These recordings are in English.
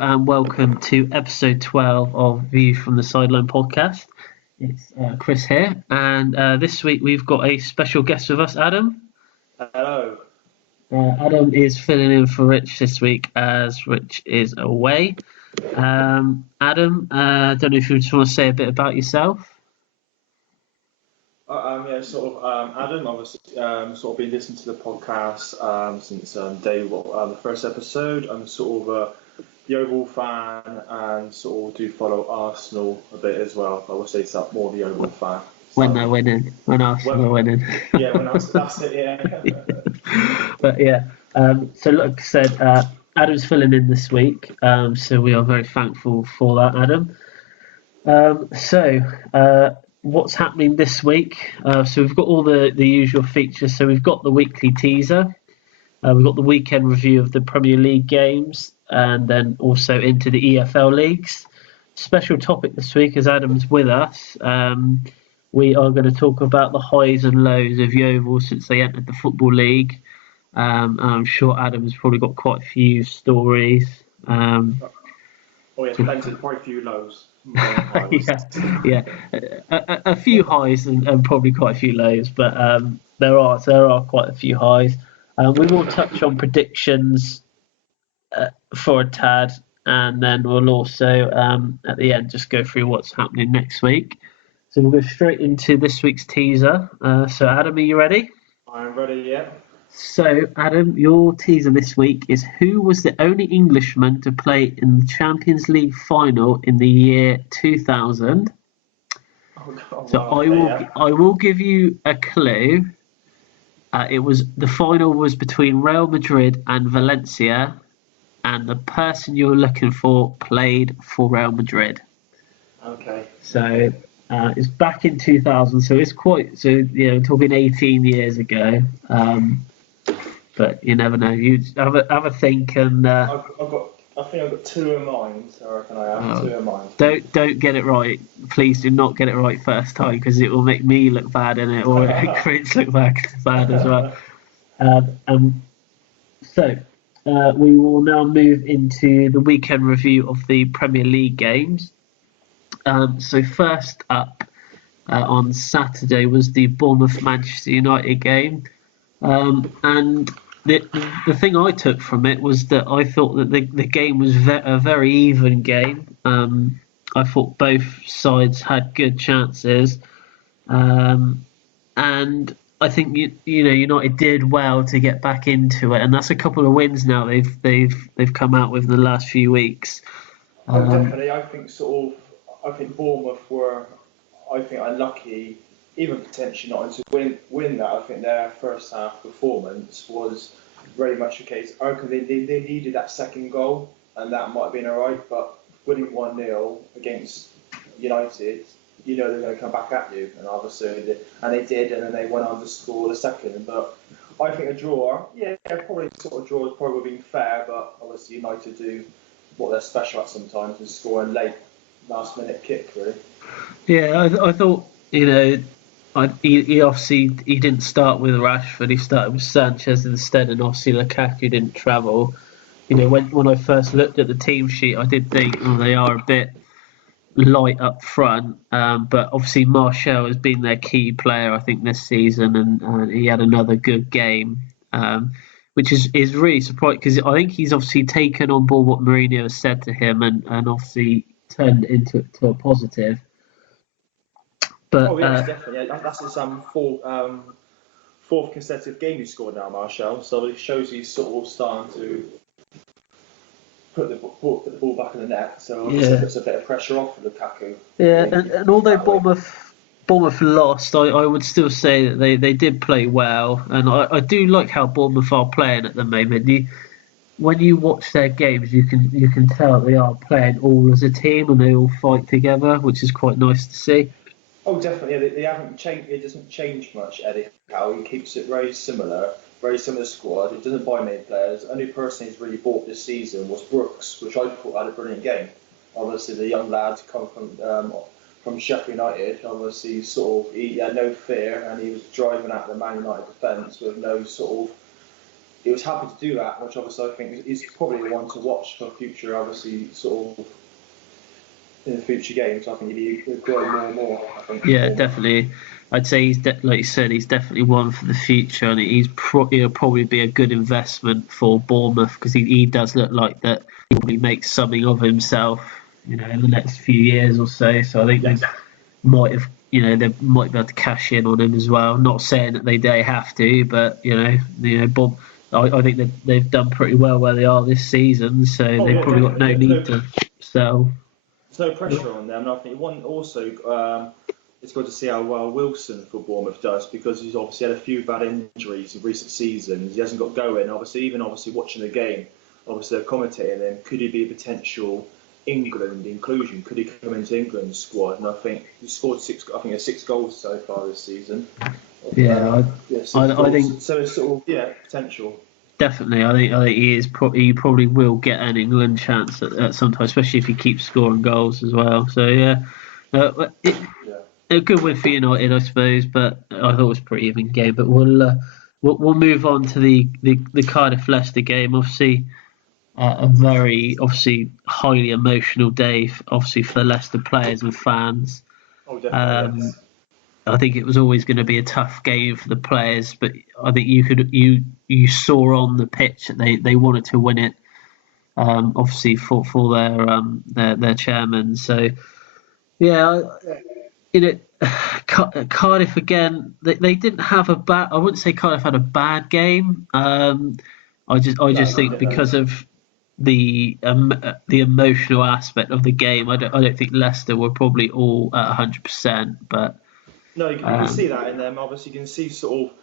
and welcome to episode 12 of View from the Sideline podcast. It's Chris here, and this week we've got a special guest with us, Adam. Hello. Adam is filling in for Rich this week as Rich is away. Adam, I don't know if you just want to say a bit about yourself. Adam. I've sort of been listening to the podcast since day one, the first episode. I'm sort of a Yeovil fan and sort of do follow Arsenal a bit as well. I would say it's more the Yeovil fan. When they're winning, when Arsenal are winning. Yeah, that's it, yeah. But yeah, so like I said, Adam's filling in this week, so we are very thankful for that, Adam. What's happening this week? So we've got all the usual features. So we've got the weekly teaser, we've got the weekend review of the Premier League games, and then also into the EFL leagues. Special topic this week, as Adam's with us. We are going to talk about the highs and lows of Yeovil since they entered the Football League. I'm sure Adam's probably got quite a few stories. Plenty, quite a few lows. yeah. A few highs and probably quite a few lows, but there are quite a few highs. We will touch on predictions for a tad, and then we'll also at the end just go through what's happening next week. So we'll go straight into this week's teaser. So Adam, are you ready? I'm ready, yeah. So, Adam, your teaser this week is who was the only Englishman to play in the Champions League final in the year 2000? I will give you a clue. The final was between Real Madrid and Valencia, and the person you're looking for played for Real Madrid. Okay. So it's back in 2000, so it's talking 18 years ago. But you never know. You have a think, and I think I've got two in mind. I reckon I have two in mind. Don't get it right. Please do not get it right first time, because it will make me look bad in it, or Chris look bad as well. We will now move into the weekend review of the Premier League games. So first up on Saturday was the Bournemouth-Manchester United game. And the thing I took from it was that I thought that the game was a very even game. I thought both sides had good chances, and I think United did well to get back into it, and that's a couple of wins now they've come out with in the last few weeks. Definitely, I think Bournemouth were unlucky. Even potentially not to win that. I think their first half performance was very much the case. I reckon they needed that second goal, and that might have been alright, but winning 1-0 against United, they're going to come back at you, and obviously they did, and then they went on to score the second. But I think a draw, probably sort of draw is probably being fair, but obviously United do what they're special at sometimes, is scoring late, last minute kick, really. Yeah, I thought, he obviously didn't start with Rashford. He started with Sanchez instead, and obviously Lukaku didn't travel. When I first looked at the team sheet, I did think they are a bit light up front. But obviously Martial has been their key player, I think, this season, and he had another good game, which is really surprising, because I think he's obviously taken on board what Mourinho has said to him, and obviously turned it into a positive. But, yes, definitely. That's his fourth consecutive game he scored now, Martial. So it shows he's sort of starting to put the ball back in the net. So it puts a bit of pressure off for Lukaku. Yeah, and although Bournemouth lost, I would still say that they did play well, and I do like how Bournemouth are playing at the moment. When you watch their games, you can tell they are playing all as a team, and they all fight together, which is quite nice to see. Oh, definitely. They haven't changed. It doesn't change much, Eddie Howe. He keeps it very similar squad. It doesn't buy many players. The only person he's really bought this season was Brooks, which I thought had a brilliant game. Obviously, the young lad come from Sheffield United. Obviously, he had no fear, and he was driving at the Man United defence with no sort of he was happy to do that, which obviously I think is probably the one to watch for future, obviously, sort of in the future games. I think he'd grow more and more. I think. Yeah, definitely. I'd say like you said, he's definitely one for the future, and he'll probably be a good investment for Bournemouth because he does look like that. He'll probably make something of himself, in the next few years or so. So I think they might have, they might be able to cash in on him as well. Not saying that they have to, but Bob. I think that they've done pretty well where they are this season, so they've probably got no need to sell. There's no pressure on them, and I think one also. It's good to see how well Wilson for Bournemouth does because he's obviously had a few bad injuries in recent seasons. He hasn't got going. Obviously watching the game, obviously they're commentating him. Could he be a potential England inclusion? Could he come into England's squad? And I think he scored 6 goals so far this season. Yeah, I think so. It's sort of potential. Definitely, I think he is. He probably will get an England chance at some time, especially if he keeps scoring goals as well. So yeah, a good win for United, I suppose. But I thought it was a pretty even game. But we'll move on to the Cardiff Leicester game. Obviously, a very highly emotional day. Obviously for the Leicester players and fans. Oh, definitely. Yes. I think it was always going to be a tough game for the players, but I think you saw on the pitch that they wanted to win it. Obviously for their chairman. So yeah, Cardiff again. They didn't have a bad. I wouldn't say Cardiff had a bad game. I just think because of the emotional aspect of the game, I don't think Leicester were probably all at 100%, but. No, you can see that in them. Obviously, you can see sort of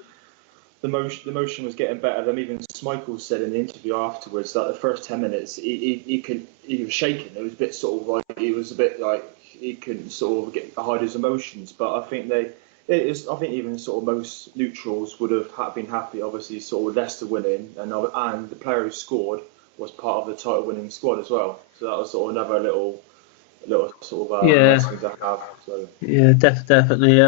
the motion was getting better. Than even Schmeichel said in the interview afterwards that the first 10 minutes he was shaking. It was a bit sort of like he couldn't sort of hide his emotions. But I think I think even sort of most neutrals would have been happy. Obviously, sort of Leicester winning, and the player who scored was part of the title-winning squad as well. So that was sort of another little sort of nice thing to have. So. Yeah, definitely.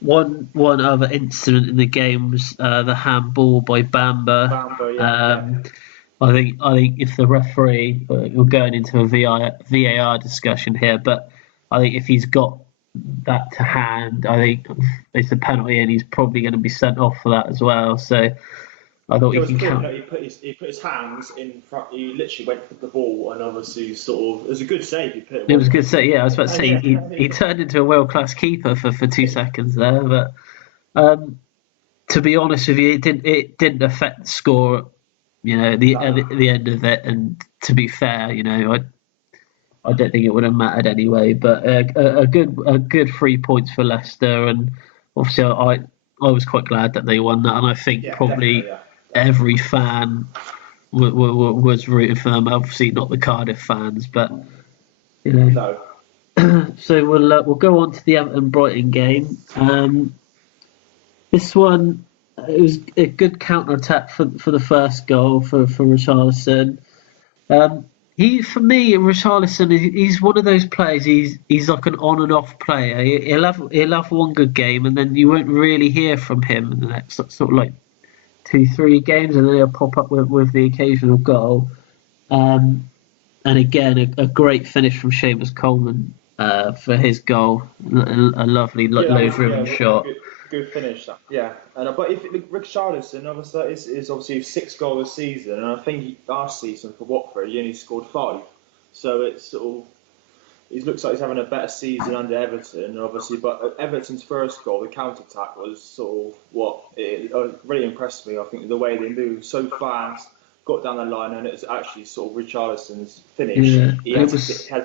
One other incident in the game was the handball by Bamba. I think if the referee, we're going into a VAR discussion here, but I think if he's got that to hand, I think it's a penalty, and he's probably going to be sent off for that as well. So. I thought he count. He put his hands in front. He literally went for the ball, and obviously sort of it was a good save. It was a good save. Yeah, I was about to say he turned into a world class keeper for 2 seconds there. But to be honest with you, it didn't affect the score. At the end of it. And to be fair, I don't think it would have mattered anyway. But a good 3 points for Leicester, and obviously I was quite glad that they won that, and I think probably. Every fan was rooting for them. Obviously, not the Cardiff fans, but No. So we'll go on to the Everton Brighton game. This one, it was a good counter attack for the first goal for Richarlison. For me, Richarlison, he's one of those players. He's like an on and off player. He'll have one good game, and then you won't really hear from him in the next sort of like 2-3 games, and then he'll pop up with the occasional goal. And again, a great finish from Seamus Coleman for his goal. A lovely low-driven shot. Good finish, yeah. But if Richarlison, obviously, is obviously 6 goals a season, and I think last season for Watford he only scored 5. So it's sort of. He looks like he's having a better season under Everton, obviously. But Everton's first goal, the counter-attack, was sort of it really impressed me. I think the way they moved so fast, got down the line, and it was actually sort of Richarlison's finish. Yeah, he had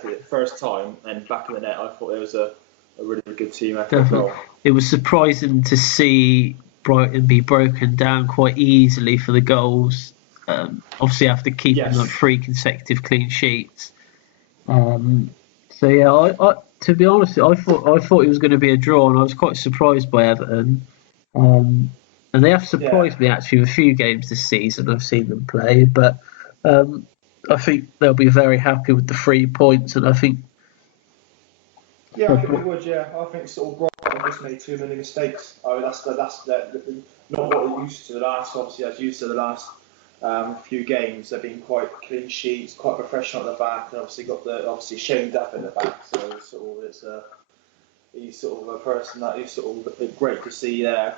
it first time, and back in the net, I thought it was a really good team effort as well. It was surprising to see Brighton be broken down quite easily for the goals. Obviously, after keeping like 3 consecutive clean sheets. So yeah, I to be honest, I thought it was going to be a draw, and I was quite surprised by Everton. And they have surprised me actually with a few games this season. I've seen them play, but I think they'll be very happy with the 3 points, and I think. Yeah, I think they would. Yeah, I think sort of Brighton just made too many mistakes. I mean, that's not what they're used to. The last, obviously, as you said, the last few games, they've been quite clean sheets, quite professional at the back, and obviously got Shane Duff in the back. So he's sort of a person that is sort of great to see there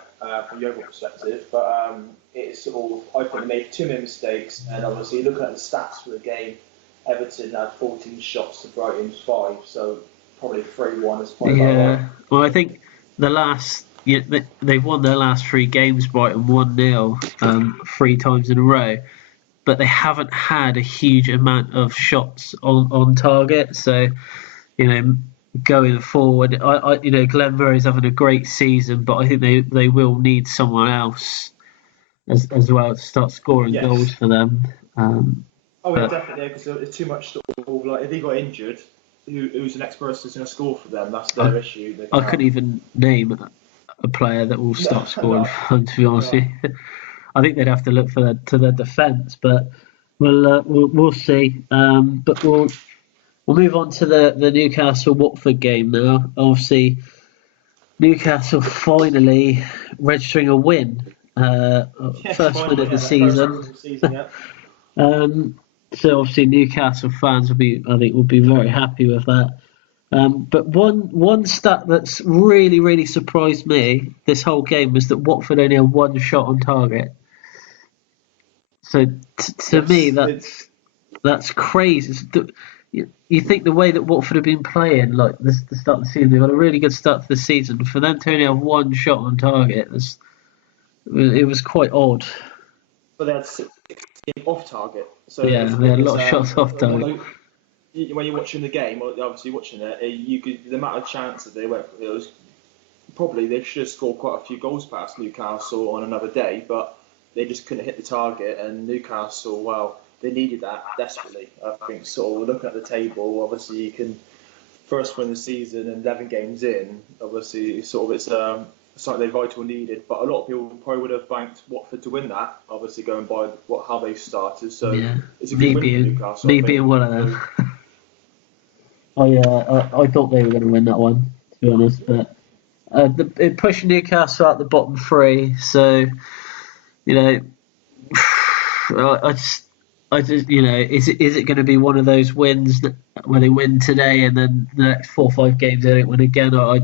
from the overall perspective. But it's sort of, I think they made too many mistakes, and obviously looking at the stats for the game, Everton had 14 shots to Brighton's 5, so probably 3-1 is quite Yeah. Well, I think they've won their last 3 games, Brighton 1-0, 3 times in a row, but they haven't had a huge amount of shots on target. So, going forward, Glenn Murray's having a great season, but I think they will need someone else as well to start scoring goals for them. Definitely, because it's too much sort of like if he got injured, who's the next person who's going to score for them? That's their issue. I couldn't even name a player that will start scoring for them, to be honest with you. I think they'd have to look to their defence, but we'll see. But we'll move on to the Newcastle-Watford game now. Obviously, Newcastle finally registering a win. First win of the season. So obviously Newcastle fans will be very happy with that. But one stat that's really, really surprised me this whole game was that Watford only had 1 shot on target. So to me, that's crazy. You think the way that Watford have been playing, like the start of the season, they've got a really good start to the season. For them to only have 1 shot on target, it was quite odd. But they had 16 off target. So yeah, they had a lot of shots off target. When you're watching the game, obviously watching it, the amount of chances they went, it was probably they should have scored quite a few goals past Newcastle on another day, but they just couldn't hit the target. And Newcastle, well, they needed that desperately. I think sort of looking at the table, obviously you can first win the season and 11 games in. Obviously, it's something they vital needed, but a lot of people probably would have banked Watford to win that. Obviously, going by how they started, so it's a good win for Newcastle. Me being one of them. I thought they were going to win that one, to be honest, but it pushed Newcastle out the bottom 3. So I just is it going to be one of those wins where they win today and then the next 4 or 5 games they don't win again? I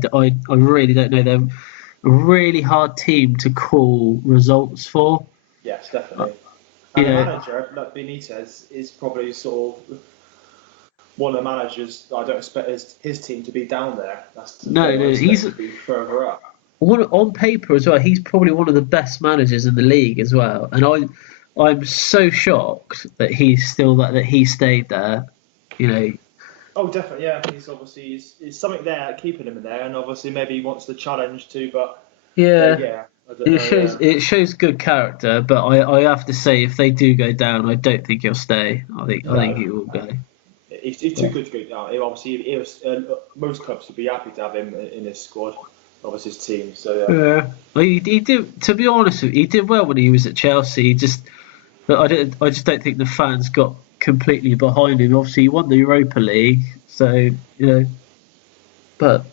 really don't know. They're a really hard team to call results for. Yes, definitely. And the manager, like Benitez, is probably sort of one of the managers. I don't expect his team to be down there. He's to be further up. On paper as well, he's probably one of the best managers in the league as well. And I'm so shocked that he's still that he stayed there. Oh, definitely, yeah. He's obviously is something there keeping him in there, and obviously maybe he wants the challenge too. But it shows good character. But I have to say, if they do go down, I don't think he'll stay. I think he will go. He's too good to go down. Obviously, most clubs would be happy to have him in his squad, obviously his team. So he did. To be honest with you, he did well when he was at Chelsea. I just don't think the fans got completely behind him. Obviously, he won the Europa League, so but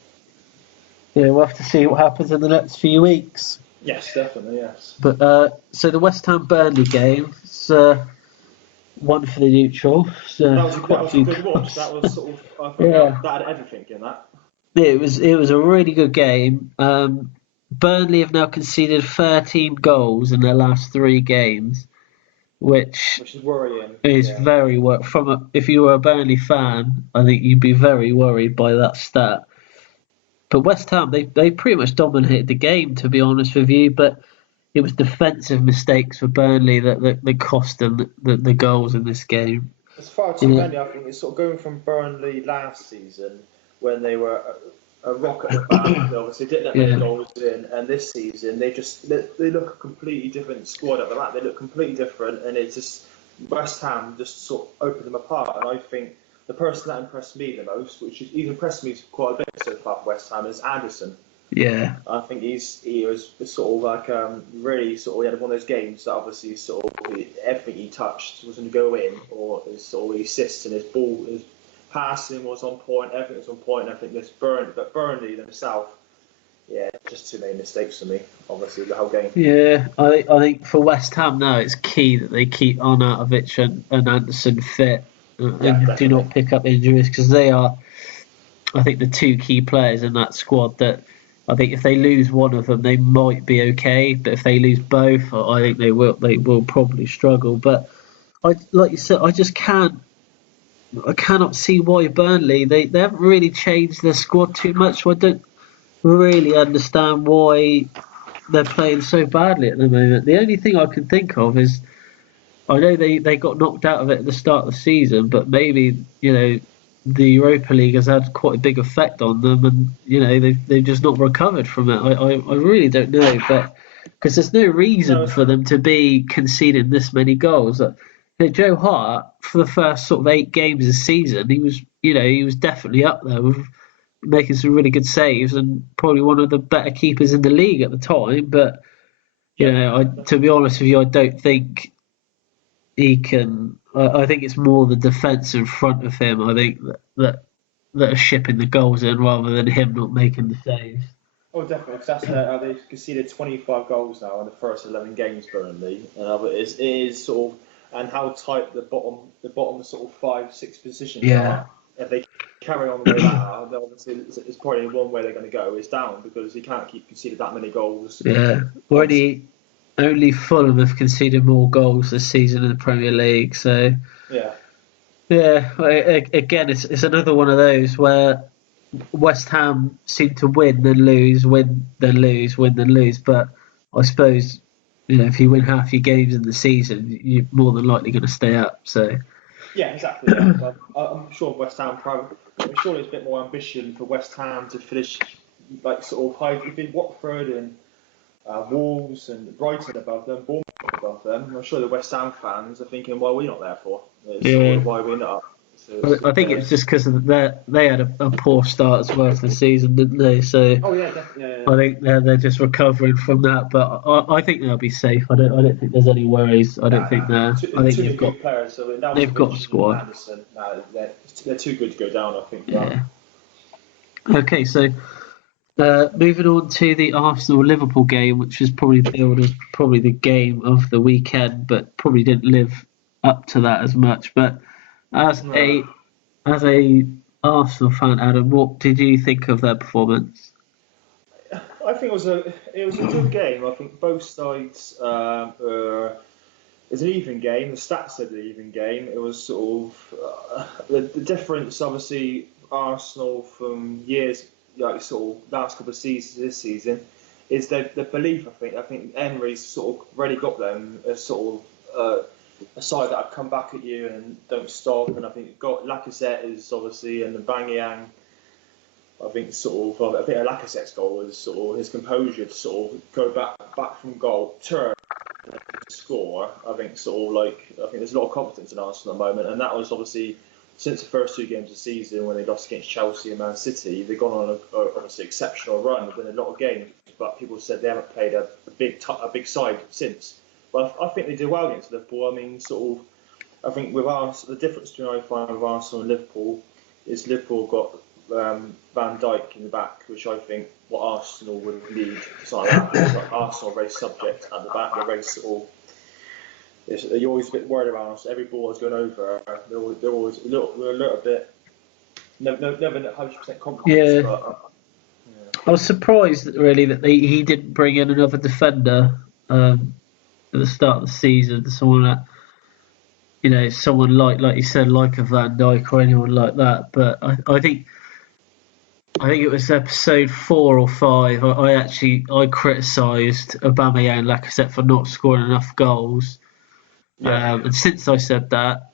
we'll have to see what happens in the next few weeks. Yes, definitely, yes. But so the West Ham Burnley game, one for the neutral. So that was a good watch. That was sort of that had everything in that. It was a really good game. Burnley have now conceded 13 goals in their last 3 games. Which is worrying. Very if you were a Burnley fan, I think you'd be very worried by that stat. But West Ham, they pretty much dominated the game, to be honest with you. But it was defensive mistakes for Burnley that cost them the goals in this game. As far as many, I think it's sort of going from Burnley last season when they were a rock at the back. They obviously didn't let many goals in, and this season they look a completely different squad at the back. They look completely different, and it's just West Ham just sort of opened them apart. And I think the person that impressed me the most, which he's impressed me quite a bit so far for West Ham, is Anderson. Yeah, I think he was sort of like really sort of he had one of those games that obviously sort of everything he touched was going to go in, or his sort of assists and his passing was on point, everything was on point. And I think Burnley themselves, yeah, just too many mistakes for me. Obviously, the whole game. Yeah, I think for West Ham now it's key that they keep Arnautovic and Anderson fit Yeah, and do definitely. not pick up injuries because they are, I think, the two key players in that squad that I think if they lose one of them, they might be okay. But if they lose both, I think they will probably struggle. But like you said, I cannot see why Burnley they haven't really changed their squad too much. So I don't really understand why they're playing so badly at the moment. The only thing I can think of is I know they got knocked out of it at the start of the season, but maybe the Europa League has had quite a big effect on them, and they've just not recovered from it. I really don't know, but because there's no No, reason for them to be conceding this many goals. Joe Hart for the first sort of 8 games of the season, he was definitely up there with making some really good saves and probably one of the better keepers in the league at the time. But yeah, to be honest with you, I don't think he can. I think it's more the defence in front of him. I think that are shipping the goals in rather than him not making the saves. oh definitely. Because that's they've conceded 25 goals now in the first 11 games, Burnley. It is sort of, and how tight the bottom sort of 5, 6 positions Yeah, are. If they carry on the way that are, then obviously it's probably one way they're going to go is down because you can't keep conceding that many goals. yeah. Obviously, Only Fulham have conceded more goals this season in the Premier League. So yeah. yeah, again, it's another one of those where West Ham seem to win then lose, win then lose, win then lose. But I suppose if you win half your games in the season, you're more than likely going to stay up. So Yeah, exactly. Yeah, but I'm sure West Ham probably. I'm sure there's a bit more ambition for West Ham to finish like sort of high. If been Watford and Wolves and Brighton above them, Bournemouth above them, I'm sure the West Ham fans are thinking, "Why are we not there for? It's sort yeah, of why we're not up." So I think it's just because they had a poor start as well to the season, didn't they? So oh yeah, definitely. Yeah, yeah. I think they're just recovering from that. But I think they'll be safe. I don't think there's any worries. I don't Nah, think nah. they're. I Too think many good players. So they've got a Nalsovich and squad. Anderson, nah, they're too good to go down. I think. Yeah. Okay, so moving on to the Arsenal Liverpool game, which was probably billed as probably the game of the weekend, but probably didn't live up to that as much. But as No. a as a Arsenal fan, Adam, what did you think of their performance? I think it was a good game. I think both sides it's an even game. The stats said an even game. It was sort of the difference. Obviously, Arsenal from years like sort of last couple of seasons this season is the belief. I think Emery's sort of really got them as sort of a side that have come back at you and don't stop. And I think got Lacazette is obviously and the Banyang. I think I think Lacazette's goal was sort of his composure to sort of go back from goal, turn score. I think there's a lot of confidence in Arsenal at the moment, and that was obviously since the first 2 games of the season when they lost against Chelsea and Man City. They've gone on a obviously exceptional run, they've won a lot of games, but people said they haven't played a big side since. But I think they did well against Liverpool. I mean, sort of. I think with Arsenal, the difference between I find with Arsenal and Liverpool is Liverpool got Van Dijk in the back, which I think what Arsenal would need. Something like that. Like Arsenal are very subject at the back. They're very sort of. You're always a bit worried about us. Every ball is going over. They're always a little bit. Never 100% confidence, Yeah, but I was surprised really that he didn't bring in another defender at the start of the season. Someone that someone like you said, like a Van Dijk or anyone like that. But I think it was episode 4 or 5. I criticised Aubameyang and Lacazette for not scoring enough goals. yeah. And since I said that,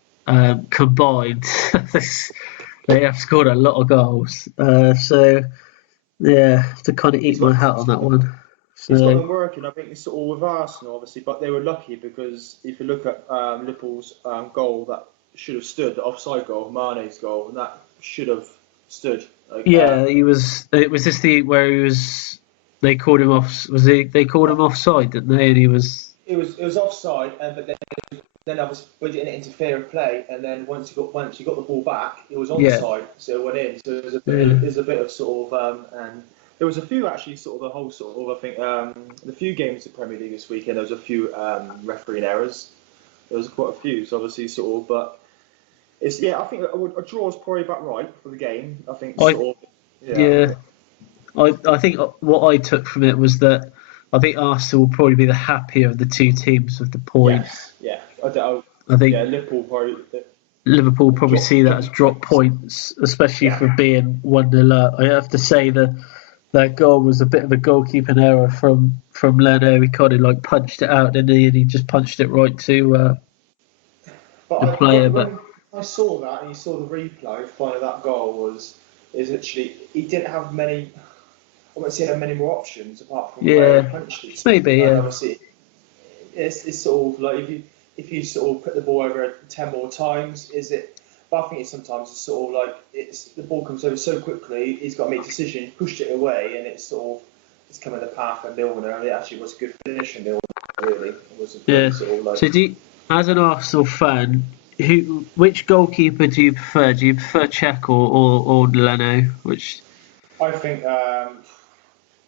combined, they have scored a lot of goals. So yeah, have to kind of eat He's my got hat on that one. he's got So them working. I think it's all with Arsenal, obviously, but they were lucky because if you look at Liverpool's goal that should have stood, the offside goal, Mane's goal, and that should have stood. Like, yeah, he was. It was this the where he was. They called him off. Was he? They called him offside, didn't they? And he was. it was offside, but then I was we didn't interfere in play, and then once you got the ball back, it was Yeah, onside, so it went in. So there's a bit yeah, there's a bit of sort of and There was a few actually, sort of the whole sort of I think the few games of Premier League this weekend. There was a few refereeing errors. There was quite a few, so obviously sort of, but it's I think a draw is probably about right for the game. I think I sort of yeah, I think what I took from it was that I think Arsenal will probably be the happier of the two teams with the points. yes, yeah. I think Yeah, Liverpool probably Liverpool probably see that as drop drop points. points, especially Yeah. for being 1-0 up. I have to say that that goal was a bit of a goalkeeping error from Leno. He kind of like punched it out, didn't he? And he just punched it right to But the player. when But I saw that and you saw the replay, finding that goal is actually he didn't have many. I wouldn't say he had many more options apart from where he yeah, punched it. maybe And yeah, obviously, it's sort of like if you sort of put the ball over 10 more times, is it? But I think it's sometimes it's sort of like the ball comes over so quickly. He's got to make a decision. He pushed it away, and it's sort of it's coming the path of Milner. And it actually was a good finish in Milner. Really, it was a yeah. really sort of like. So as an Arsenal fan, which goalkeeper do you prefer? Do you prefer Cech or Leno? Which I think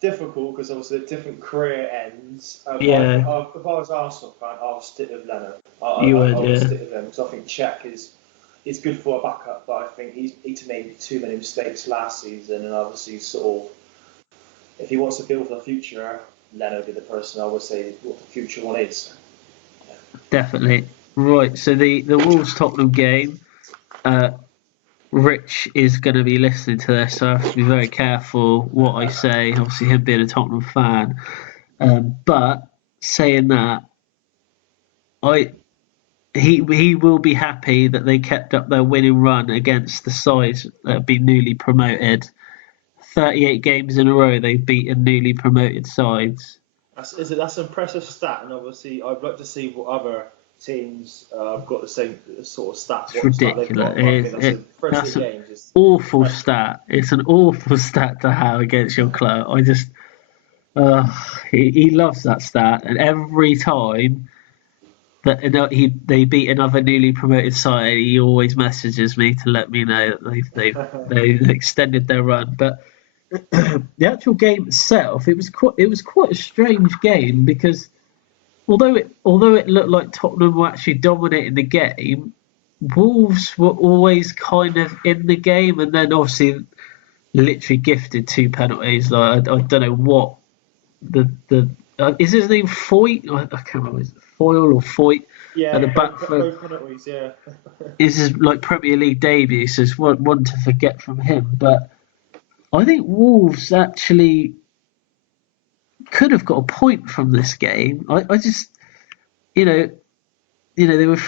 difficult because obviously different career ends. yeah, If I was Arsenal fan, I'll stick with Leno. you I would would yeah. stick with him because I think Czech is good for a backup, but I think he's made too many mistakes last season, and obviously sort of if he wants to build for the future, Leno would be the person I would say what the future one is. Definitely. Right, so the Wolves Tottenham game, uh, Rich is going to be listening to this, so I have to be very careful what I say. Obviously, him being a Tottenham fan, but saying that, I he will be happy that they kept up their winning run against the sides that have been newly promoted. 38 games in a row they've beaten newly promoted sides. That's an impressive stat, and obviously I'd like to see what other teams have got the same sort of stat. It's What stat they've ridiculous. got? I think that's a That's first an games. Is awful impressive. stat. It's an awful stat to have against your club. I just, uh, he loves that stat, and every time that they beat another newly promoted side, he always messages me to let me know that they've extended their run. But the actual game itself, it was quite a strange game because although it looked like Tottenham were actually dominating the game, Wolves were always kind of in the game, and then obviously literally gifted two penalties. Like I don't know what the is his name Foyt? I can't remember. Is it Foyle or Foyt at Yeah, the back for both penalties. Yeah. is his like Premier League debut, so it's one to forget from him. But I think Wolves actually could have got a point from this game. I just you know they were.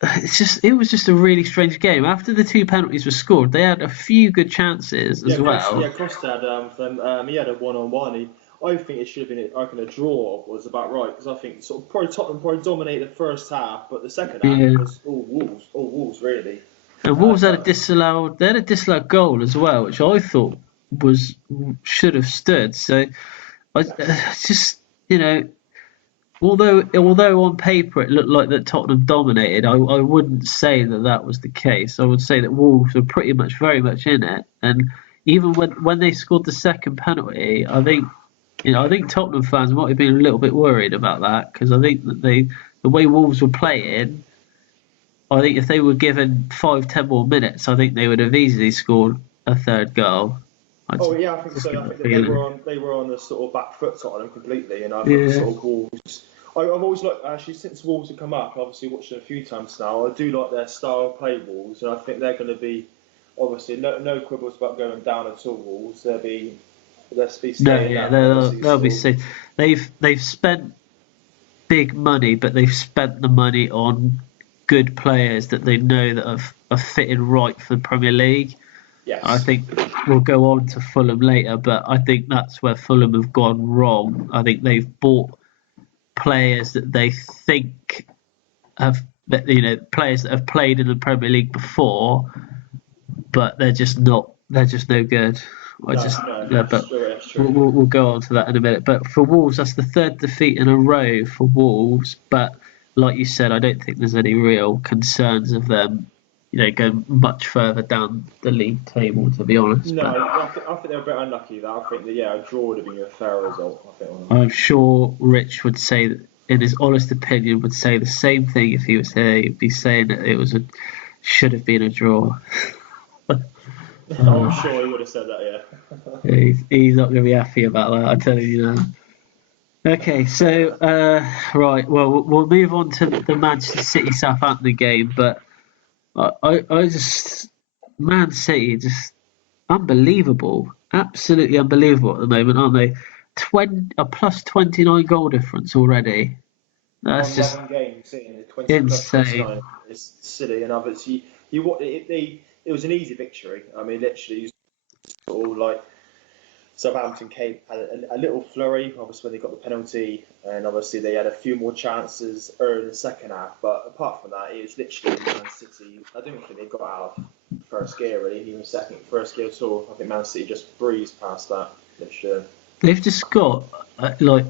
It was just a really strange game. After the two penalties were scored, they had a few good chances as well. Costa had he had a one-on-one. I think it should have been. I reckon a draw was about right because I think sort of probably Tottenham probably dominated the first half, but the second half Yeah. was all Wolves really. And Wolves had a So disallowed goal as well, which I thought should have stood. So I just although on paper it looked like that Tottenham dominated, I wouldn't say that was the case. I would say that Wolves were pretty much very much in it, and even when they scored the second penalty, I think Tottenham fans might have been a little bit worried about that because I think that the way Wolves were playing, I think if they were given 5-10 more minutes, I think they would have easily scored a third goal. I think Just so. get I the think that feeling. they were on the sort of back foot Tottenham completely, and I think Yeah. sort of Wolves. I've always liked actually since Wolves have come up. Obviously, watched it a few times now. I do like their style of play, Wolves, and I think they're going to be obviously no quibbles about going down at all. Wolves, let's be No, staying yeah, up. Obviously, they'll be sort of, safe. They've spent big money, but they've spent the money on good players that they know that are fitting right for the Premier League. I yes. think we'll go on to Fulham later, but I think that's where Fulham have gone wrong. I think they've bought players that they think have, players that have played in the Premier League before, but they're just not. They're just no good. No, But that's true. we'll go on to that in a minute. But for Wolves, that's the third defeat in a row for Wolves. But like you said, I don't think there's any real concerns of them go much further down the league table, to be honest. No, But I think they were a bit unlucky that. I think that a draw would have been a fair result. I think. I'm sure Rich would say, that, in his honest opinion, would say the same thing if he was here. He'd be saying that it should have been a draw. I'm sure he would have said that. Yeah. He's not going to be happy about that. I tell you now. Okay, so right, well, we'll move on to the Manchester City Southampton game, but I just Man City just unbelievable, absolutely unbelievable at the moment, aren't they? A plus 29 goal difference already. That's On just 11 games in 20 plus insane. 29 is silly, and obviously it was an easy victory. I mean, literally, sort of like Southampton had a little flurry, obviously when they got the penalty, and obviously they had a few more chances early in the second half. But apart from that, it was literally Man City. I don't think they got out of first gear really, even first gear at all. I think Man City just breezed past that. Literally. They've just got like.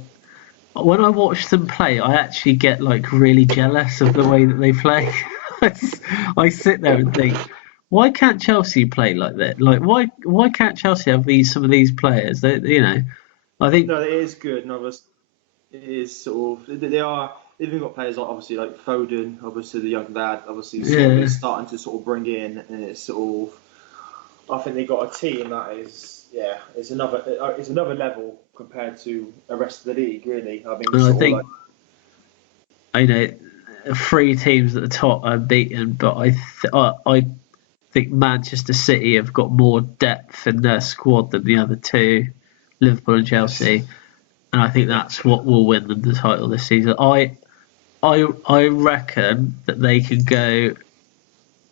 When I watch them play, I actually get like really jealous of the way that they play. I sit there and think, why can't Chelsea play like that? Like, why can't Chelsea have some of these players? I think No, it is good. No, it is sort of they've even got players like obviously like Foden, obviously the young lad, obviously sort of starting to sort of bring in, and it's sort of I think they got a team that is another level compared to the rest of the league. Really, I mean, I think I know 3 teams at the top are beaten, but I think Manchester City have got more depth in their squad than the other 2, Liverpool and Chelsea, and I think that's what will win them the title this season. I reckon that they can go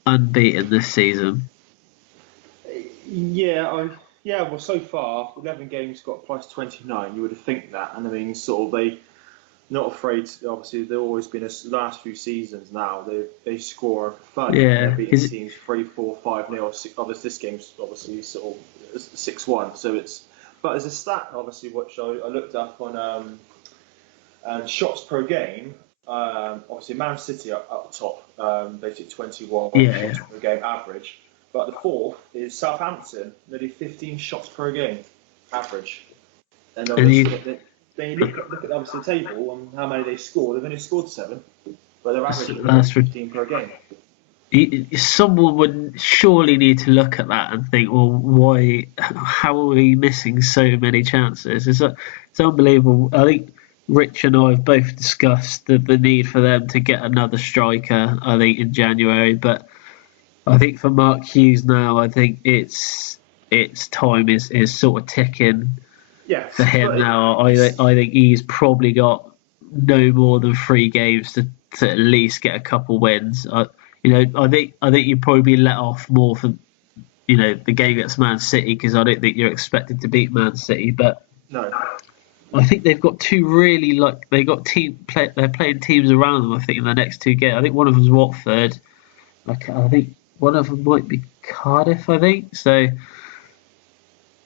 unbeaten this season. Well, so far 11 games got plus 29. You would have think that, and I mean, sort of they not afraid. Obviously, they've always been the last few seasons. Now they score for fun. Yeah, They're beating teams 3-4, 5-0. Obviously, this game's obviously sort of 6-1. So but there's a stat obviously which I looked up on shots per game. Obviously, Man City up the top, basically 21 shots per game average. But the fourth is Southampton, nearly 15 shots per game average. And obviously, then you look at obviously the table and how many they scored. They've only scored 7, but they're averaging 15 per game. Someone would surely need to look at that and think, well, why? How are we missing so many chances? It's unbelievable. I think Rich and I have both discussed the need for them to get another striker, I think, in January. But I think for Mark Hughes now, I think its time is sort of ticking for him now. I think he's probably got no more than 3 games to at least get a couple wins. I think you'd probably be let off more for the game against Man City, because I don't think you're expected to beat Man City. But no. I think they've got 2 really they're playing teams around them. I think in the next 2 games, I think one of them's Watford. I think one of them might be Cardiff. I think so.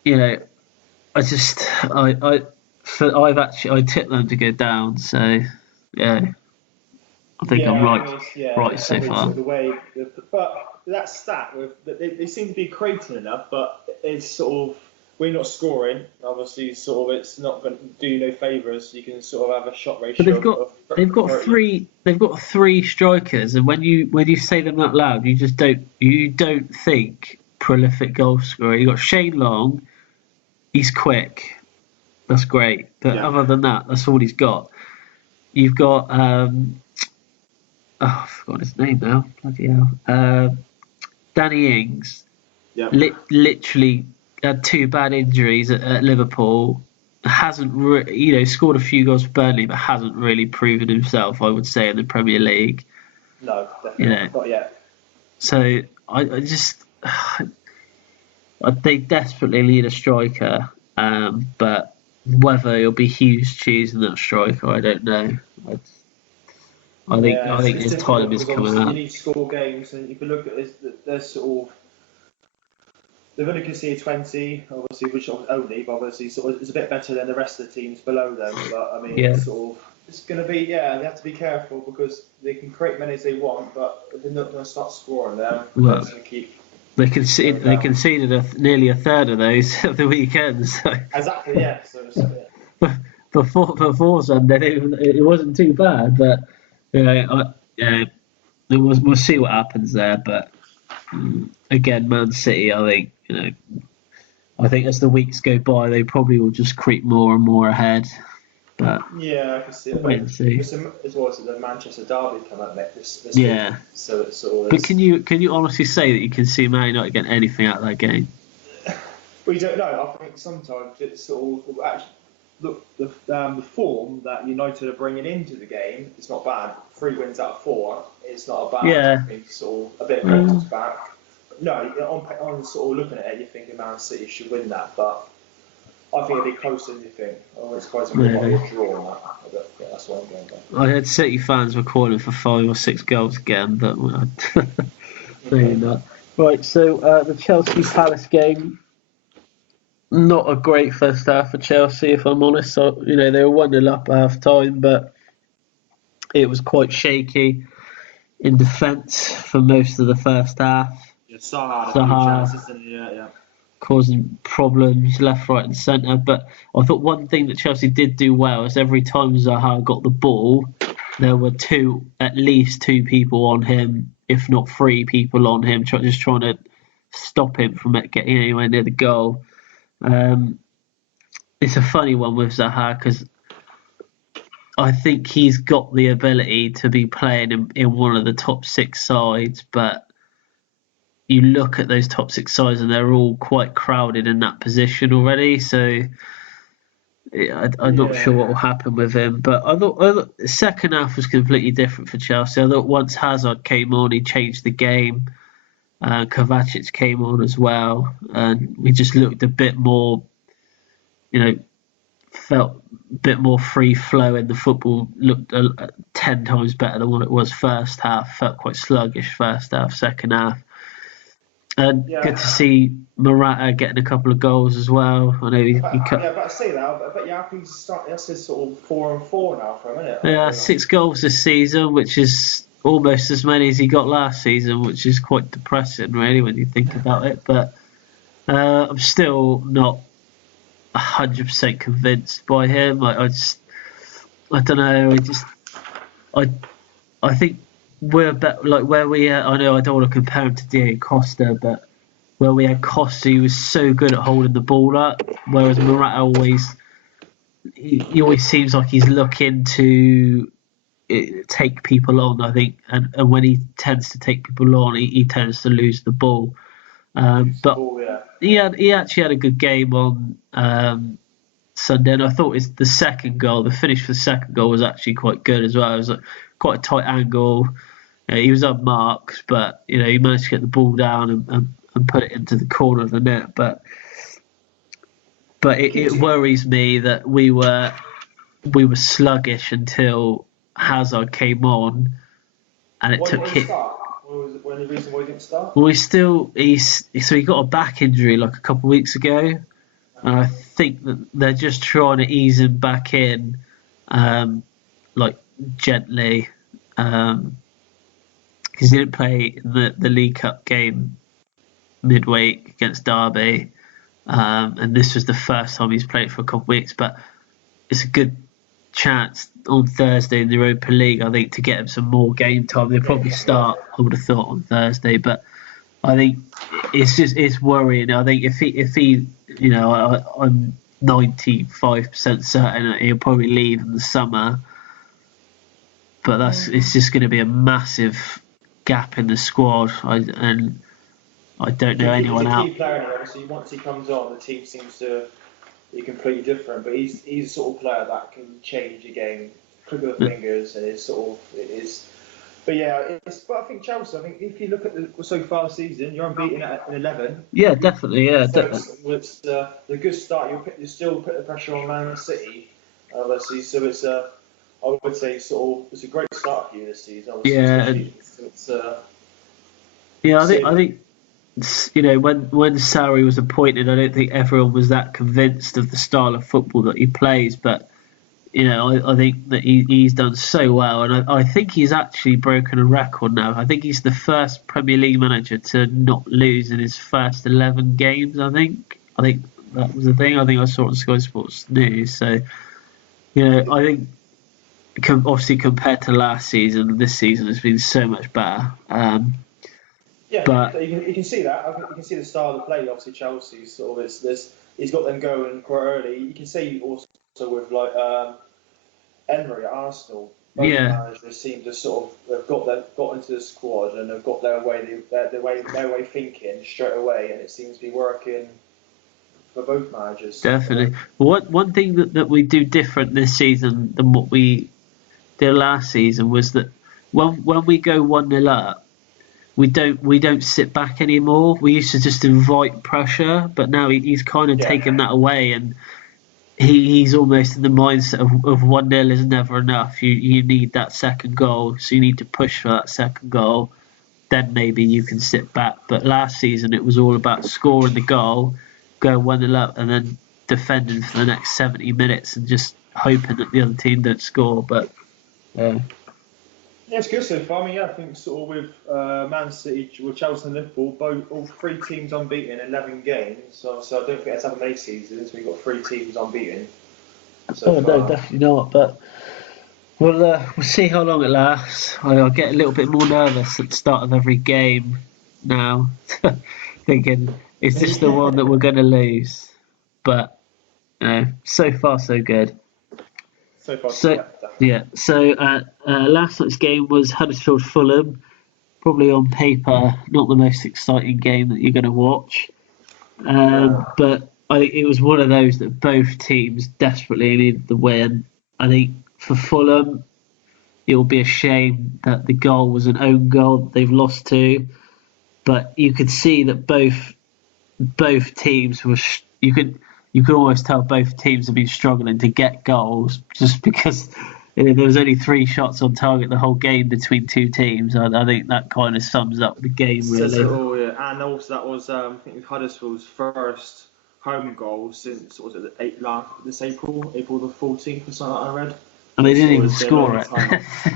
I tipped them to go down. So yeah. I think I'm right so far. But that stat, they seem to be creating enough, but it's sort of we're not scoring. Obviously, sort of it's not going to do you no favours. You can sort of have a shot ratio. But they've got 3 strikers, and when you say them out loud, you don't think prolific goal scorer. You got Shane Long, he's quick, that's great, but other than that, that's all he's got. You've got I forgot his name now. Bloody hell. Danny Ings. Literally had 2 bad injuries at Liverpool. Hasn't scored a few goals for Burnley, but hasn't really proven himself, I would say, in the Premier League. No, definitely not yet. So they desperately need a striker, but whether it'll be Hughes choosing that striker, I don't know. I think his time is coming out. You need to score games, and you can look at this. They're sort of they've only conceded 20, obviously, which only, but obviously sort of is a bit better than the rest of the teams below them. But I mean, It's going to be, yeah, they have to be careful because they can create many as they want, but if they're not going to start scoring them, they're Well, just going to keep they going conceded. They down. conceded nearly a third of those at the weekend. So Exactly, yeah. So, before Sunday, it wasn't too bad. But yeah, we'll see what happens there. But again, Man City, I think I think as the weeks go by, they probably will just creep more and more ahead. But yeah, I can see it. wait and see. As well as the Manchester derby come up this Yeah. week, so it's always. But can you honestly say that you can see Man United getting anything out of that game? We don't know. I think sometimes it's sort of actually look the form that United are bringing into the game. It's not bad. 3 wins out of 4. It's not a bad. Yeah. I think sort of a bit of confidence back. No, on sort of looking at it, you're thinking Man City should win that, but I think it'll be closer than you think. Oh, it's quite a draw on that. But yeah, that's what I'm going by. I heard City fans were calling for 5 or 6 goals again, but maybe not. Right, so the Chelsea Palace game. Not a great first half for Chelsea, if I'm honest. So, they were 1-0 up at half time, but it was quite shaky in defence for most of the first half. Yeah, Zaha had a few chances, didn't he? Yeah. Causing problems left, right, and centre. But I thought one thing that Chelsea did do well is every time Zaha got the ball, there were at least two people on him, if not 3 people on him, just trying to stop him from getting anywhere near the goal. It's a funny one with Zaha because I think he's got the ability to be playing in one of the top 6 sides, but you look at those top 6 sides and they're all quite crowded in that position already. So I'm not sure what will happen with him. But I thought the second half was completely different for Chelsea. I thought once Hazard came on, he changed the game. Kovacic came on as well, and we just looked a bit more, felt a bit more free flowing. The football looked 10 times better than what it was first half. Felt quite sluggish first half, second half. And good to see Morata getting a couple of goals as well. I know he cut. Yeah, but I say that, but you're happy to start. That's his sort of 4-4 now for a minute. Yeah, 6 goals this season, which is almost as many as he got last season, which is quite depressing, really, when you think about it. But I'm still not 100% convinced by him. I don't know. I think we're better, like where we. I know I don't want to compare him to Diego Costa, but where we had Costa, he was so good at holding the ball up, whereas Morata he always seems like he's looking to take people on, I think, and when he tends to take people on, he tends to lose the ball. But he actually had a good game on Sunday, and I thought the finish for the second goal was actually quite good as well. It was quite a tight angle. He was unmarked, but he managed to get the ball down and put it into the corner of the net. But it worries me that we were sluggish until Hazard came on, and it took hit. What was the reason why he didn't start? Well, he got a back injury like a couple of weeks ago, and I think that they're just trying to ease him back in, like gently, because he didn't play the League Cup game midweek against Derby, and this was the first time he's played for a couple of weeks. But it's a good chance on Thursday in the Europa League, I think, to get him some more game time. They'll probably start, I would have thought, on Thursday, but I think it's worrying. I think if he I'm 95% certain that he'll probably leave in the summer, but it's just going to be a massive gap in the squad, and I don't know anyone else. He's a key player, obviously. Once he comes on, the team seems to be completely different. But he's the sort of player that can change a game, click of the fingers, and it's sort of it is. But yeah, but I think Chelsea. I think if you look at so far this season, you're unbeaten at 11. Yeah, definitely. Yeah, so it's a good start. You still put the pressure on Man City, obviously. So it's I would say it's a great start for you this season. Obviously, I think when Sarri was appointed, I don't think everyone was that convinced of the style of football that he plays. But I think that he's done so well, and I think he's actually broken a record now. I think he's the first Premier League manager to not lose in his first 11 games. I think that was the thing. I think I saw it on Sky Sports News. So, I think obviously compared to last season, this season has been so much better. But you can see that. I think you can see the style of play. Obviously, Chelsea sort of he's got them going quite early. You can see also with like Emery at Arsenal. Both managers seem to sort of have got into the squad and have got their way thinking straight away, and it seems to be working for both managers. Definitely. One thing that we do different this season than what we did last season was that when we go 1-0 up, we don't sit back anymore. We used to just invite pressure, but now he's kind of taken that away, and he's almost in the mindset of 1-0 is never enough. You need that second goal, so you need to push for that second goal. Then maybe you can sit back. But last season it was all about scoring the goal, going 1-0 up, and then defending for the next 70 minutes and just hoping that the other team don't score. But yeah, it's good so far. I mean, I think sort of with Man City, with Chelsea and Liverpool, all three teams unbeaten in 11 games. So I don't think it's happened many seasons. We've got three teams unbeaten. No, definitely not. But we'll see how long it lasts. I'll get a little bit more nervous at the start of every game now, thinking, is this the one that we're going to lose? But so far so good. So last night's game was Huddersfield Fulham. Probably on paper, not the most exciting game that you're going to watch. But I think it was one of those that both teams desperately needed the win. I think for Fulham, it will be a shame that the goal was an own goal that they've lost to. But you could see that both teams were. You could almost tell both teams have been struggling to get goals just because there was only 3 shots on target the whole game between two teams. I think that kind of sums up the game, really. And also that was I think Huddersfield's first home goal since this April the 14th or something I read. And they didn't even score it.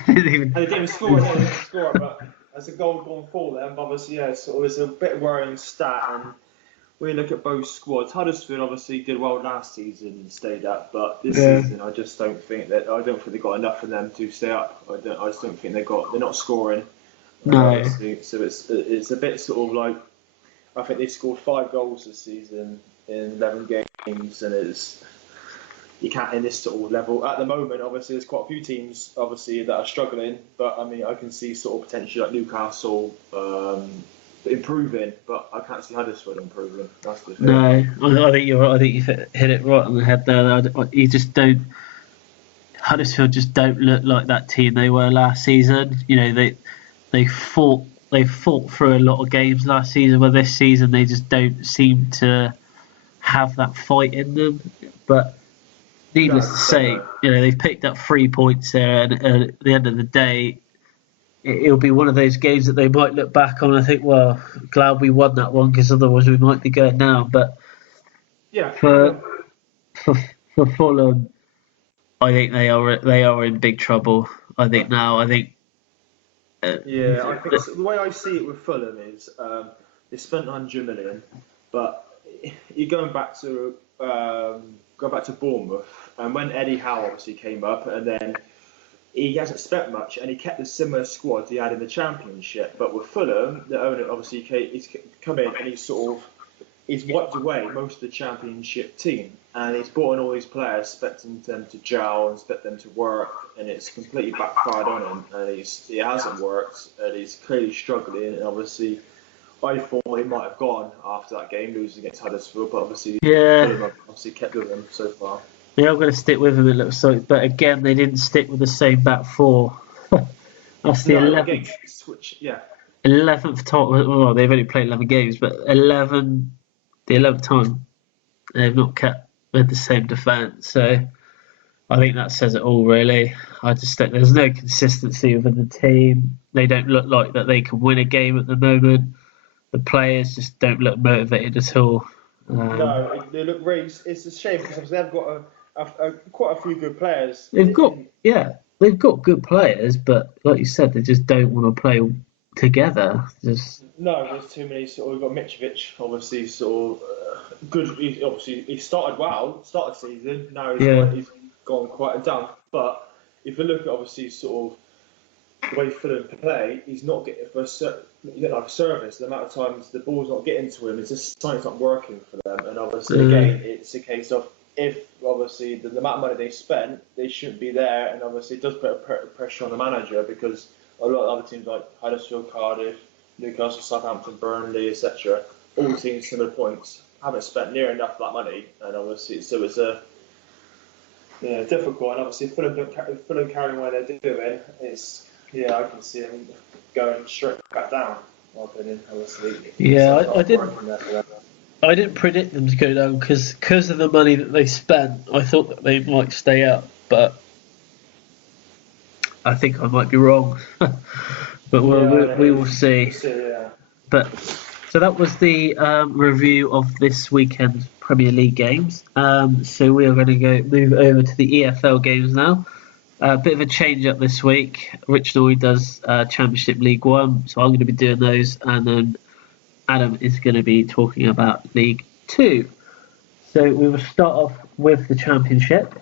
They didn't even score it, but as a goal gone for them, obviously, it's a bit worrying stat. And we look at both squads. Huddersfield obviously did well last season and stayed up, but this season I just don't think they got enough of them to stay up. I just don't think they're not scoring. No. So it's a bit sort of like, I think they scored 5 goals this season in 11 games, and you can't in this sort of level at the moment. Obviously, there's quite a few teams obviously that are struggling, but I mean I can see sort of potentially like Newcastle improving, but I can't see Huddersfield improving. That's the thing. No, I think you're right. I think you hit it right on the head there. You just don't. Huddersfield just don't look like that team they were last season. They fought through a lot of games last season, but this season they just don't seem to have that fight in them. But needless to say, they've picked up 3 points there, and at the end of the day, it'll be one of those games that they might look back on and think, well, glad we won that one, because otherwise we might be going down. But for Fulham, I think they are in big trouble. I think I think the way I see it with Fulham is they spent 100 million, but you're going back to Bournemouth, and when Eddie Howe obviously came up, and then he hasn't spent much, and he kept a similar squad he had in the Championship. But with Fulham, the owner obviously he's come in and he's wiped away most of the Championship team, and he's brought in all these players, expecting them to gel and expect them to work, and it's completely backfired on him, and it hasn't worked, and he's clearly struggling. And obviously, I thought he might have gone after that game, losing against Huddersfield, but obviously Fulham have obviously kept with him so far. They are going to stick with him, it looks like, but again, they didn't stick with the same back four. That's the 11th. 11th time. Well, they've only played 11 games, but the 11th time they've not kept with the same defence. So I think that says it all, really. I just think there's no consistency within the team. They don't look like that they can win a game at the moment. The players just don't look motivated at all. No, they look really. It's a shame because they've got quite a few good players. They've got good players, but like you said, they just don't want to play together. Just No, there's too many. We've got Mitrovic, obviously, good. He started well, started season. Now yeah, he's gone quite a dunk. But if you look at obviously the way Fulham play, he's not getting you get like a service. The amount of times the ball's not getting to him, it's just something's not working for them. And obviously, again, it's a case of if obviously the amount of money they spent, they shouldn't be there. And obviously, it does put a pressure on the manager because a lot of other teams like Huddersfield, Cardiff, Newcastle, Southampton, Burnley, etc., all teams similar points haven't spent near enough of that money, and obviously, so it's difficult. And obviously, Fulham carrying where they're doing, I can see them going straight back down. In my opinion, obviously. yeah. I didn't predict them to go down because of the money that they spent. I thought that they might stay up, but I think I might be wrong. But we will see. Yeah. But so that was the review of this weekend's Premier League games. So we are going to move over to the EFL games now. A bit of a change up this week. Rich normally does Championship League One, so I'm going to be doing those, and then Adam is going to be talking about League Two. So we will start off with the Championship.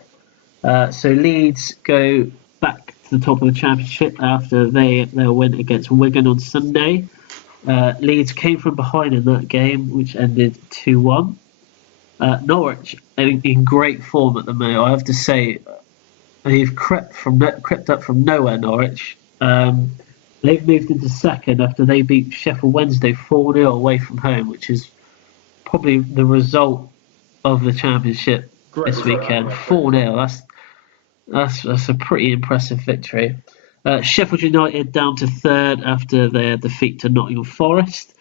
So Leeds go back to the top of the Championship after their win against Wigan on Sunday. Leeds came from behind in that game, which ended 2-1. Norwich in great form at the moment. I have to say, they've crept up from nowhere. Norwich. They've moved into second after they beat Sheffield Wednesday 4-0 away from home, which is probably the result of the Championship this weekend. 4-0. That's a pretty impressive victory. Sheffield United down to third after their defeat to Nottingham Forest.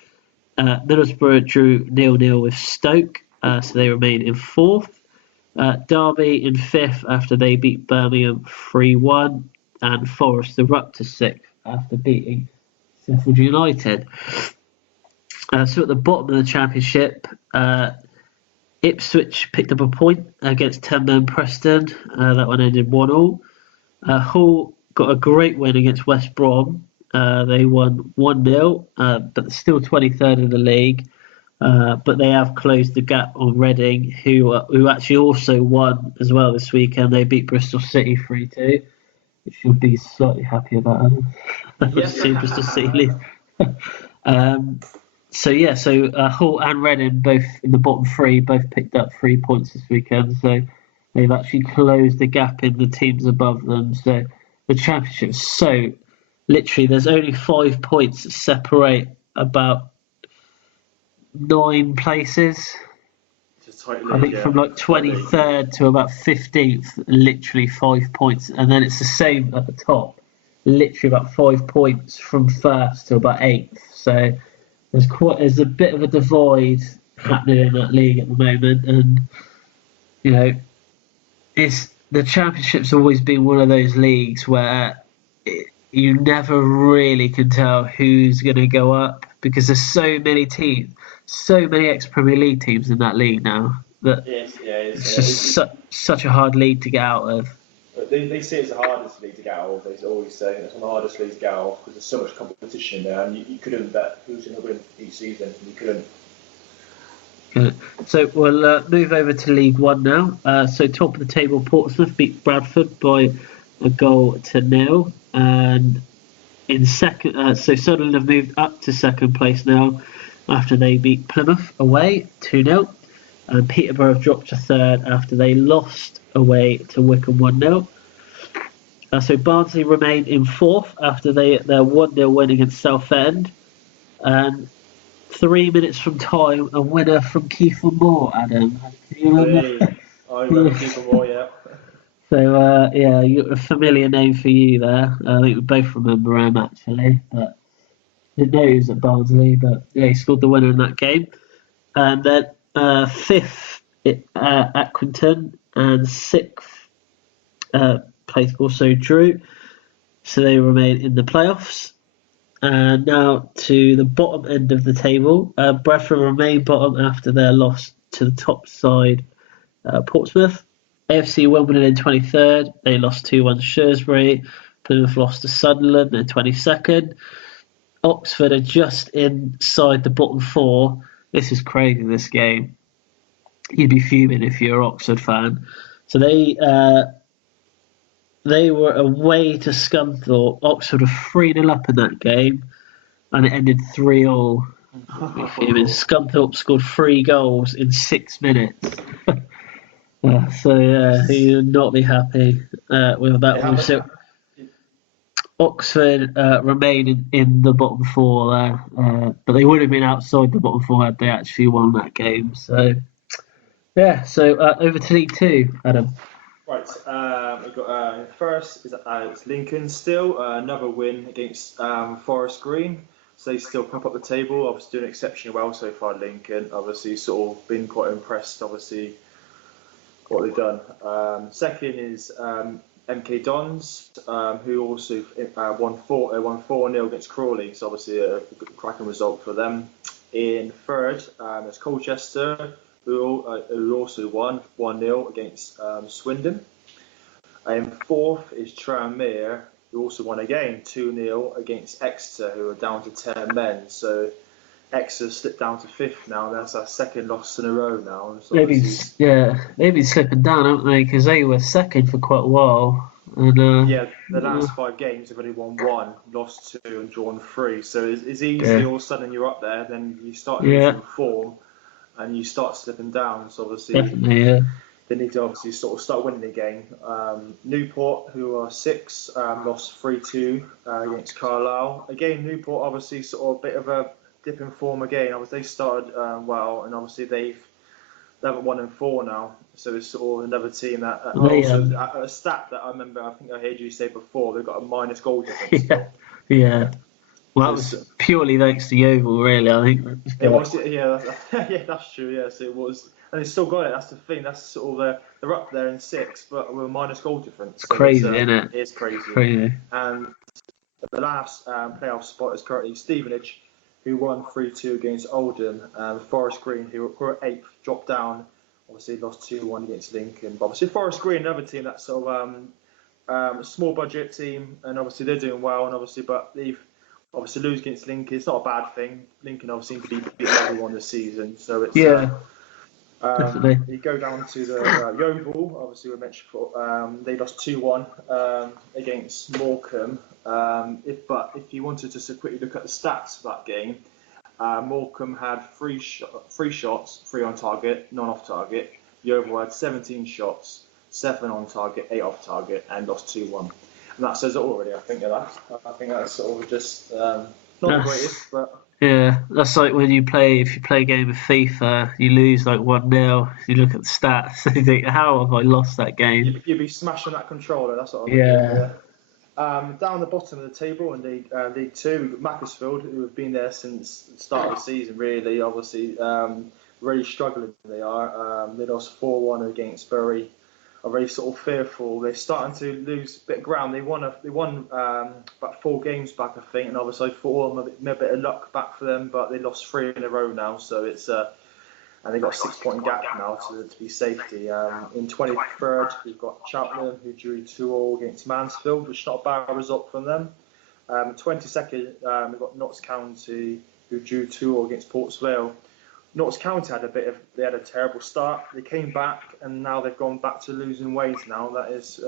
Middlesbrough drew 0-0 with Stoke, so they remain in fourth. Derby in fifth after they beat Birmingham 3-1, and Forest are up to sixth after beating Sheffield United. So at the bottom of the Championship, Ipswich picked up a point against 10-man Preston. That one ended 1-1. Hull got a great win against West Brom. They won 1-0, but they're still 23rd in the league. But they have closed the gap on Reading, who actually also won as well this weekend. They beat Bristol City 3-2, which you'll be slightly happy about. See Bristol City. So Hull and Reading, both in the bottom three, both picked up 3 points this weekend. So they've actually closed the gap in the teams above them. So the Championship is so literally there's only 5 points that separate about 9 places. I think from like 23rd to about 15th, literally 5 points, and then it's the same at the top, literally about 5 points from first to about 8th. So there's a bit of a divide happening in that league at the moment, and the Championship's always been one of those leagues where you never really can tell who's going to go up because there's so many teams, so many ex-Premier League teams in that league now that it's just such a hard league to get out of. They say it's the hardest league to get out of. They always say it's one of the hardest leagues to get out of because there's so much competition there, and you couldn't bet who's going to win each season. You couldn't. So we'll move over to League One now. So top of the table, Portsmouth beat Bradford by a 1-0, and in second, so Sunderland have moved up to second place now after they beat Plymouth away 2-0, and Peterborough have dropped to third after they lost away to Wycombe 1-0. So Barnsley remain in fourth after their 1-0 win against Southend, and 3 minutes from time, a winner from Kiefer Moore. Adam, can you remember? I remember Kiefer Moore, yeah. So a familiar name for you there. I think we both remember him actually, but didn't know he was at Barnsley. But yeah, he scored the winner in that game. And then fifth, Accrington, and sixth place also drew, so they remain in the playoffs. And now to the bottom end of the table, Bradford remain bottom after their loss to the top side, Portsmouth. AFC Wimbledon in 23rd. They lost 2-1 to Shrewsbury. Plymouth lost to Sunderland in 22nd. Oxford are just inside the bottom 4. This is crazy, this game. You'd be fuming if you're an Oxford fan. So they were away to Scunthorpe. Oxford were 3-0 up in that game, and it ended 3-all. Scunthorpe scored 3 goals in 6 minutes. You'll not be happy with that one. So Oxford remain in the bottom 4 there, but they would have been outside the bottom 4 had they actually won that game. So over to League 2, Adam. Right, we've got first it's Lincoln still, another win against Forest Green. So they still pop up the table, obviously doing exceptionally well so far, Lincoln. Obviously sort of been quite impressed, obviously, what they've done. Second is MK Dons, who also won 4-0 against Crawley. So obviously a cracking result for them. In third, there's Colchester, who also won 1-0 against Swindon. And fourth is Tranmere, who also won again 2-0 against Exeter, who are down to 10 men. So Exeter slipped down to 5th now. That's our second loss in a row now. So they've been slipping down, haven't they? Because they were second for quite a while. And, the last 5 games they've only won 1, lost 2, and drawn 3. So it's easy all of a sudden you're up there, then you start losing form, and you start slipping down. So obviously, they need to obviously sort of start winning again. Newport, who are 6, lost 3-2 against Carlisle. Again, Newport obviously sort of a bit of a dip in form again. Obviously, they started well, and obviously they haven't won in 4 now. So it's sort of another team that a stat that I remember. I think I heard you say before. They've got a minus goal difference. Well, that was purely thanks to Yeovil, really. I think it was. That's true. Yes, it was, and they still got it. That's the thing. That's sort of they're up there in 6th, but with a minus goal difference. It's crazy, isn't it? It's crazy. And the last playoff spot is currently Stevenage, who won 3-2 against Oldham. Forest Green, who were 8th, dropped down. Obviously, lost 2-1 against Lincoln. But obviously, Forest Green, another team that's sort of a small budget team, and obviously they're doing well. And but they've obviously lose against Lincoln. It's not a bad thing. Lincoln obviously seem to be beating everyone this season, so it's definitely. You go down to the Yeovil. Obviously, we mentioned before, they lost 2-1 against Morecambe. If you wanted to just quickly look at the stats of that game, Morecambe had 3 shots, 3 on target, none off target. Yeovil had 17 shots, 7 on target, 8 off target, and lost 2-1. And that says it already, I think, of that. I think that's sort of just not the greatest, but... Yeah, that's like when if you play a game of FIFA, you lose like 1-0, you look at the stats, and you think, how have I lost that game? You'd be smashing that controller, that's what I mean. Down the bottom of the table in League 2, we've got Macclesfield, who have been there since the start of the season, really. Obviously, really struggling they are. They lost 4-1 against Bury. Are very sort of fearful. They're starting to lose a bit of ground. They won about 4 games back, I think, and obviously I thought a bit of luck back for them, but they lost 3 in a row now, so it's and they've got a 6-point gap now to be safety. In 23rd, we've got Cheltenham, who drew 2-2 against Mansfield, which is not a bad result from them. 22nd, we've got Notts County, who drew 2-2 against Ports Vale. Notts County had a terrible start. They came back, and now they've gone back to losing ways. Now that is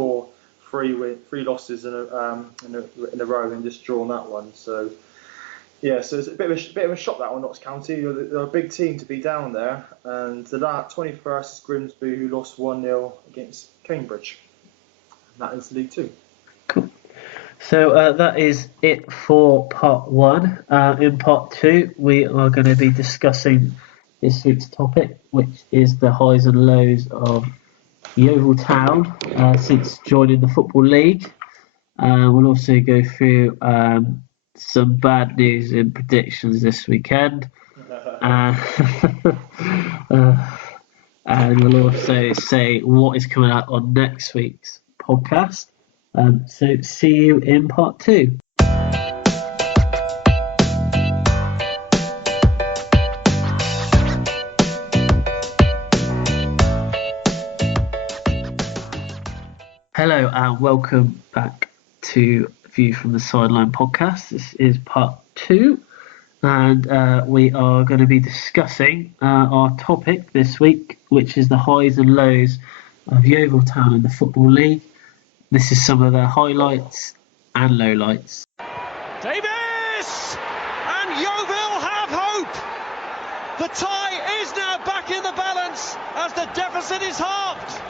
3 losses in a row, and just drawn that one. So so it's a bit of a shock that one, Notts County. They're a big team to be down there. And the 21st is Grimsby, who lost 1-0 against Cambridge. And that is League 2. Cool. So that is it for part 1. In part 2, we are going to be discussing this week's topic, which is the highs and lows of Yeovil Town since joining the Football League. We'll also go through some bad news and predictions this weekend. And we'll also say what is coming out on next week's podcast. So see you in part 2. Hello and welcome back to View from the Sideline podcast. This is part 2, and we are going to be discussing our topic this week, which is the highs and lows of Yeovil Town in the Football League. This is some of their highlights and lowlights. Davis! And Yeovil have hope! The tie is now back in the balance as the deficit is halved.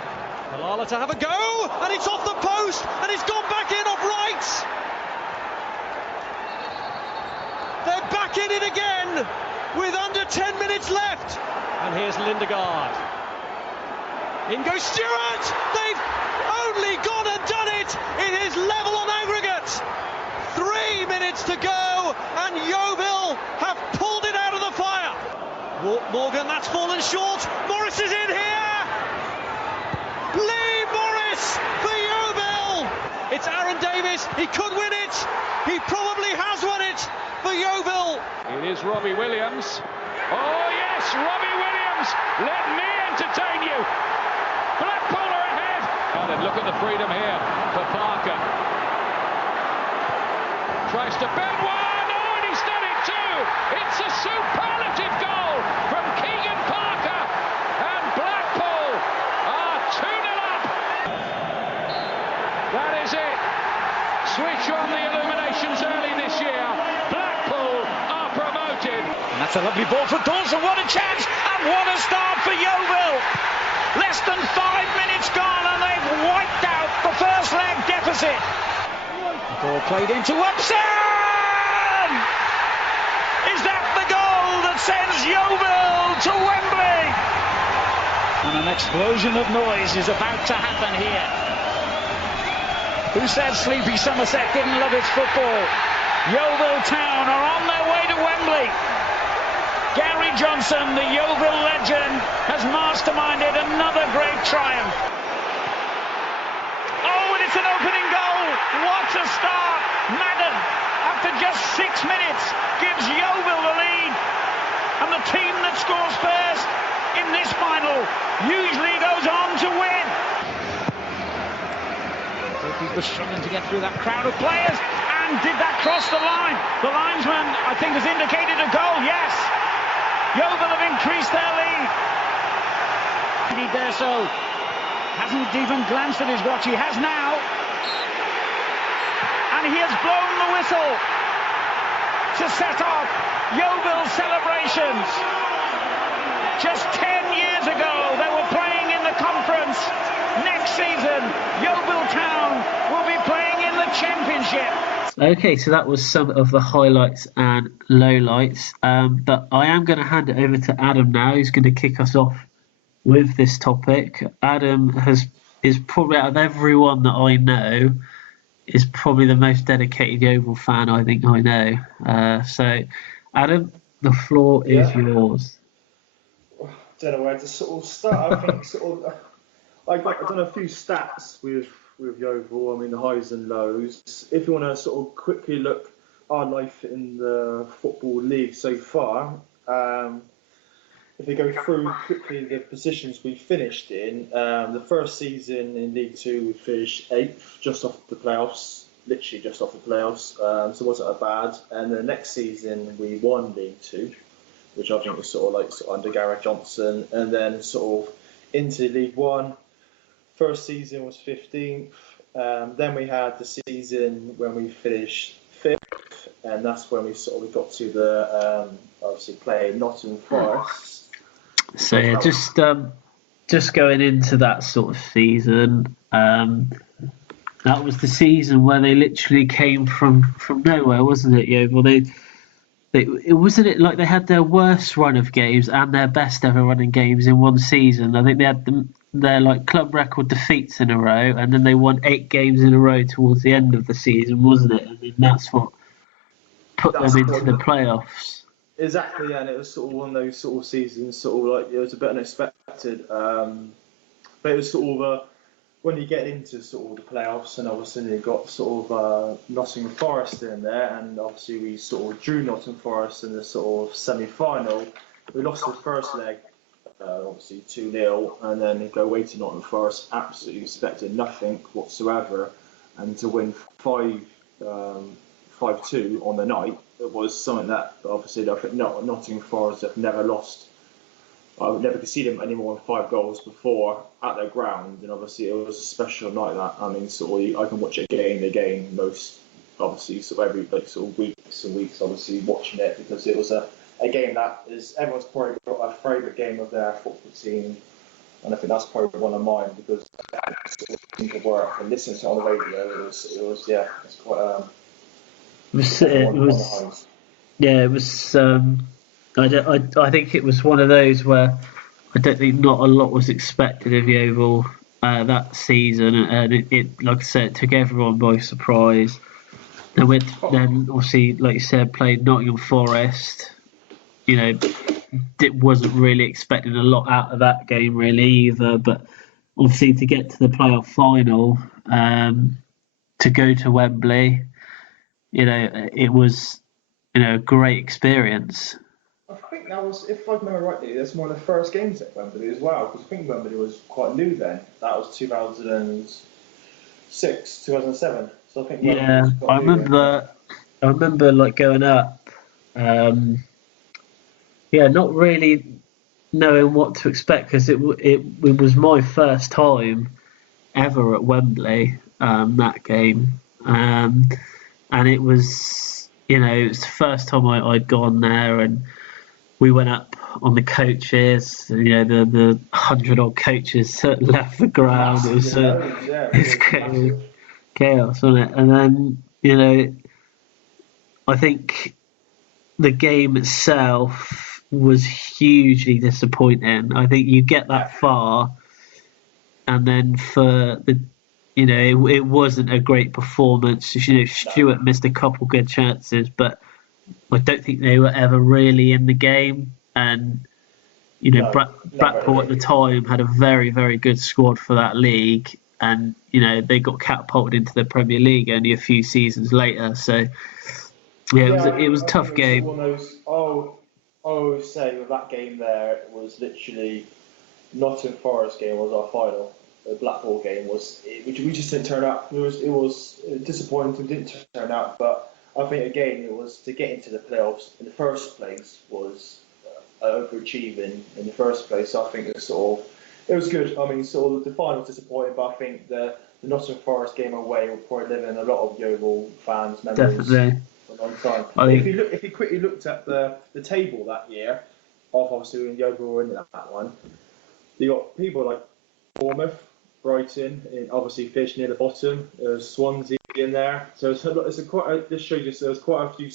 Malala to have a go, and it's off the post, and it's gone back in off right. They're back in it again with under 10 minutes left. And here's Lindegaard. In goes Stewart. They've only gone and done it. It is level on aggregate. 3 minutes to go, and Yeovil have pulled it out of the fire. Morgan, that's fallen short. Morris is in here. Lee Morris for Yeovil. It's Aaron Davis. He could win it. He probably has won it for Yeovil. It is Robbie Williams. Oh yes, Robbie Williams. Let me entertain you. Blackpool are ahead. And look at the freedom here for Parker. Tries to bend one. Oh, and he's done it too. It's a superlative goal from Keegan Parker. And Blackpool are 2-0 up. That is it. Switch on the illuminations early this year. Blackpool are promoted. And that's a lovely ball for Dawson. What a chance. And what a start for Yeovil. Less than 5 minutes gone and they've wiped out the first leg deficit. The ball played into Upson! Is that the goal that sends Yeovil to Wembley? And an explosion of noise is about to happen here. Who said sleepy Somerset didn't love its football? Yeovil Town are on their way to Wembley. Gary Johnson, the Yeovil legend, has masterminded another great triumph. Oh, and it's an opening goal. What a start. Madden, after just 6 minutes, gives Yeovil the lead. And the team that scores first in this final usually goes on to win. People struggling to get through that crowd of players. And did that cross the line? The linesman, I think, has indicated a goal. Yes. Yeovil have increased their lead. He dare so. Hasn't even glanced at his watch. He has now. And he has blown the whistle to set off Yeovil's celebrations. Just 10 years ago, they were playing in the conference. Next season, Yeovil Town will be playing in the championship. Okay, so that was some of the highlights and lowlights. But I am going to hand it over to Adam now, who's going to kick us off with this topic. Adam is probably, out of everyone that I know, is probably the most dedicated Yeovil fan I think I know. So, Adam, the floor is yours. I don't know where to sort of start. I think I've done a few stats with Yeovil. I mean, the highs and lows. If you want to sort of quickly look our life in the Football League so far, if we go through quickly the positions we finished in, the first season in League Two we finished 8th, just off the playoffs, literally just off the playoffs, so it wasn't a bad. And the next season we won League Two, which I think was sort of under Gareth Johnson, and then sort of into League One. First season was 15th. Then we had the season when we finished 5th, and that's when we got to the obviously playing Nottingham Forest. So yeah, just going into that sort of season, that was the season where they literally came from nowhere, wasn't it, Yeovil? Wasn't it like they had their worst run of games and their best ever running games in one season? I think they had their like club record defeats in a row, and then they won 8 games in a row towards the end of the season, wasn't it? I mean, that's what put them into the playoffs. Exactly, and it was sort of one of those sort of seasons, sort of like it was a bit unexpected, but it was sort of when you get into sort of the playoffs, and obviously you got sort of Nottingham Forest in there, and obviously we sort of drew Nottingham Forest in the sort of semi-final. We lost the first leg obviously 2-0, and then go away to Nottingham Forest, absolutely expecting nothing whatsoever, and to win 5-2 on the night, it was something that obviously I think Nottingham Forest have never lost. I've never conceded any more than 5 goals before at their ground, and obviously it was a special night. That I mean, I can watch it again most, obviously, every weeks and weeks, obviously watching it, because it was a game that is everyone's probably got a favourite game of their football team, and I think that's probably one of mine, because it to work and listening to it on the radio, it was it's quite it was. I think it was one of those where I don't think not a lot was expected of Yeovil that season, and it like I said, it took everyone by surprise. Then obviously, like you said, played Nottingham Forest. It wasn't really expecting a lot out of that game really either. But obviously, to get to the playoff final, to go to Wembley, it was a great experience. I think that was, if I remember rightly, that's one of the first games at Wembley as well, because I think Wembley was quite new then. That was 2006, 2007. So I think I remember like going up, not really knowing what to expect, because it was my first time ever at Wembley, that game, and it was it was the first time I'd gone there, and we went up on the coaches. The 100-odd coaches that left the ground. It was chaos, wasn't it? And then I think the game itself was hugely disappointing. I think you get that far, and then for the it wasn't a great performance. Stuart missed a couple good chances, but I don't think they were ever really in the game. And Blackpool at the time had a very, very good squad for that league, and they got catapulted into the Premier League only a few seasons later. So it was a tough game. One of those, I always say with that game there, it was literally Nottingham Forest game was our final. The Blackpool game was, which we just didn't turn up. It was disappointing, didn't turn out, but I think again it was to get into the playoffs in the first place was overachieving in the first place. So I think it was good. I mean, the final was disappointing, but I think the Nottingham Forest game away will probably live in a lot of Yeovil fans' memories. Definitely. For a long time. If you quickly looked at the table that year, obviously when Yeovil were in that one, you got people like Bournemouth, Brighton, and obviously finished near the bottom. There's Swansea in there, so this shows you there's quite a few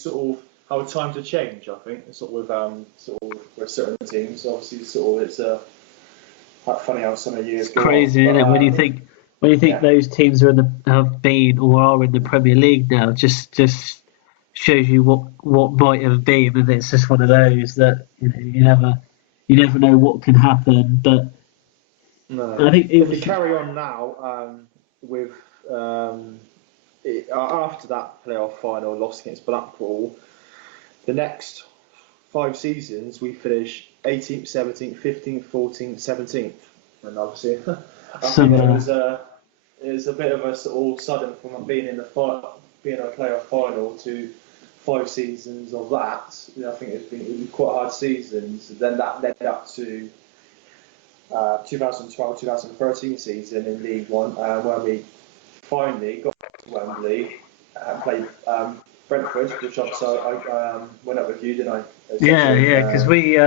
how times have changed. I think with certain teams. Obviously, it's quite funny how some of the years. It's crazy, isn't it? When you think those teams have been or are in the Premier League now, just shows you what might have been, and it's just one of those that you never know what can happen, but. No. I think if we carry on now with after that playoff final loss against Blackpool, the next 5 seasons we finished 18th, 17th, 15th, 14th, 17th, and obviously I think it was a bit of a sudden from being in a playoff final to 5 seasons of that. I think it was quite hard seasons. Then that led up to 2012-2013 season in League One, when we finally got to Wembley and played Brentford, which obviously I went up with you, didn't I? Because we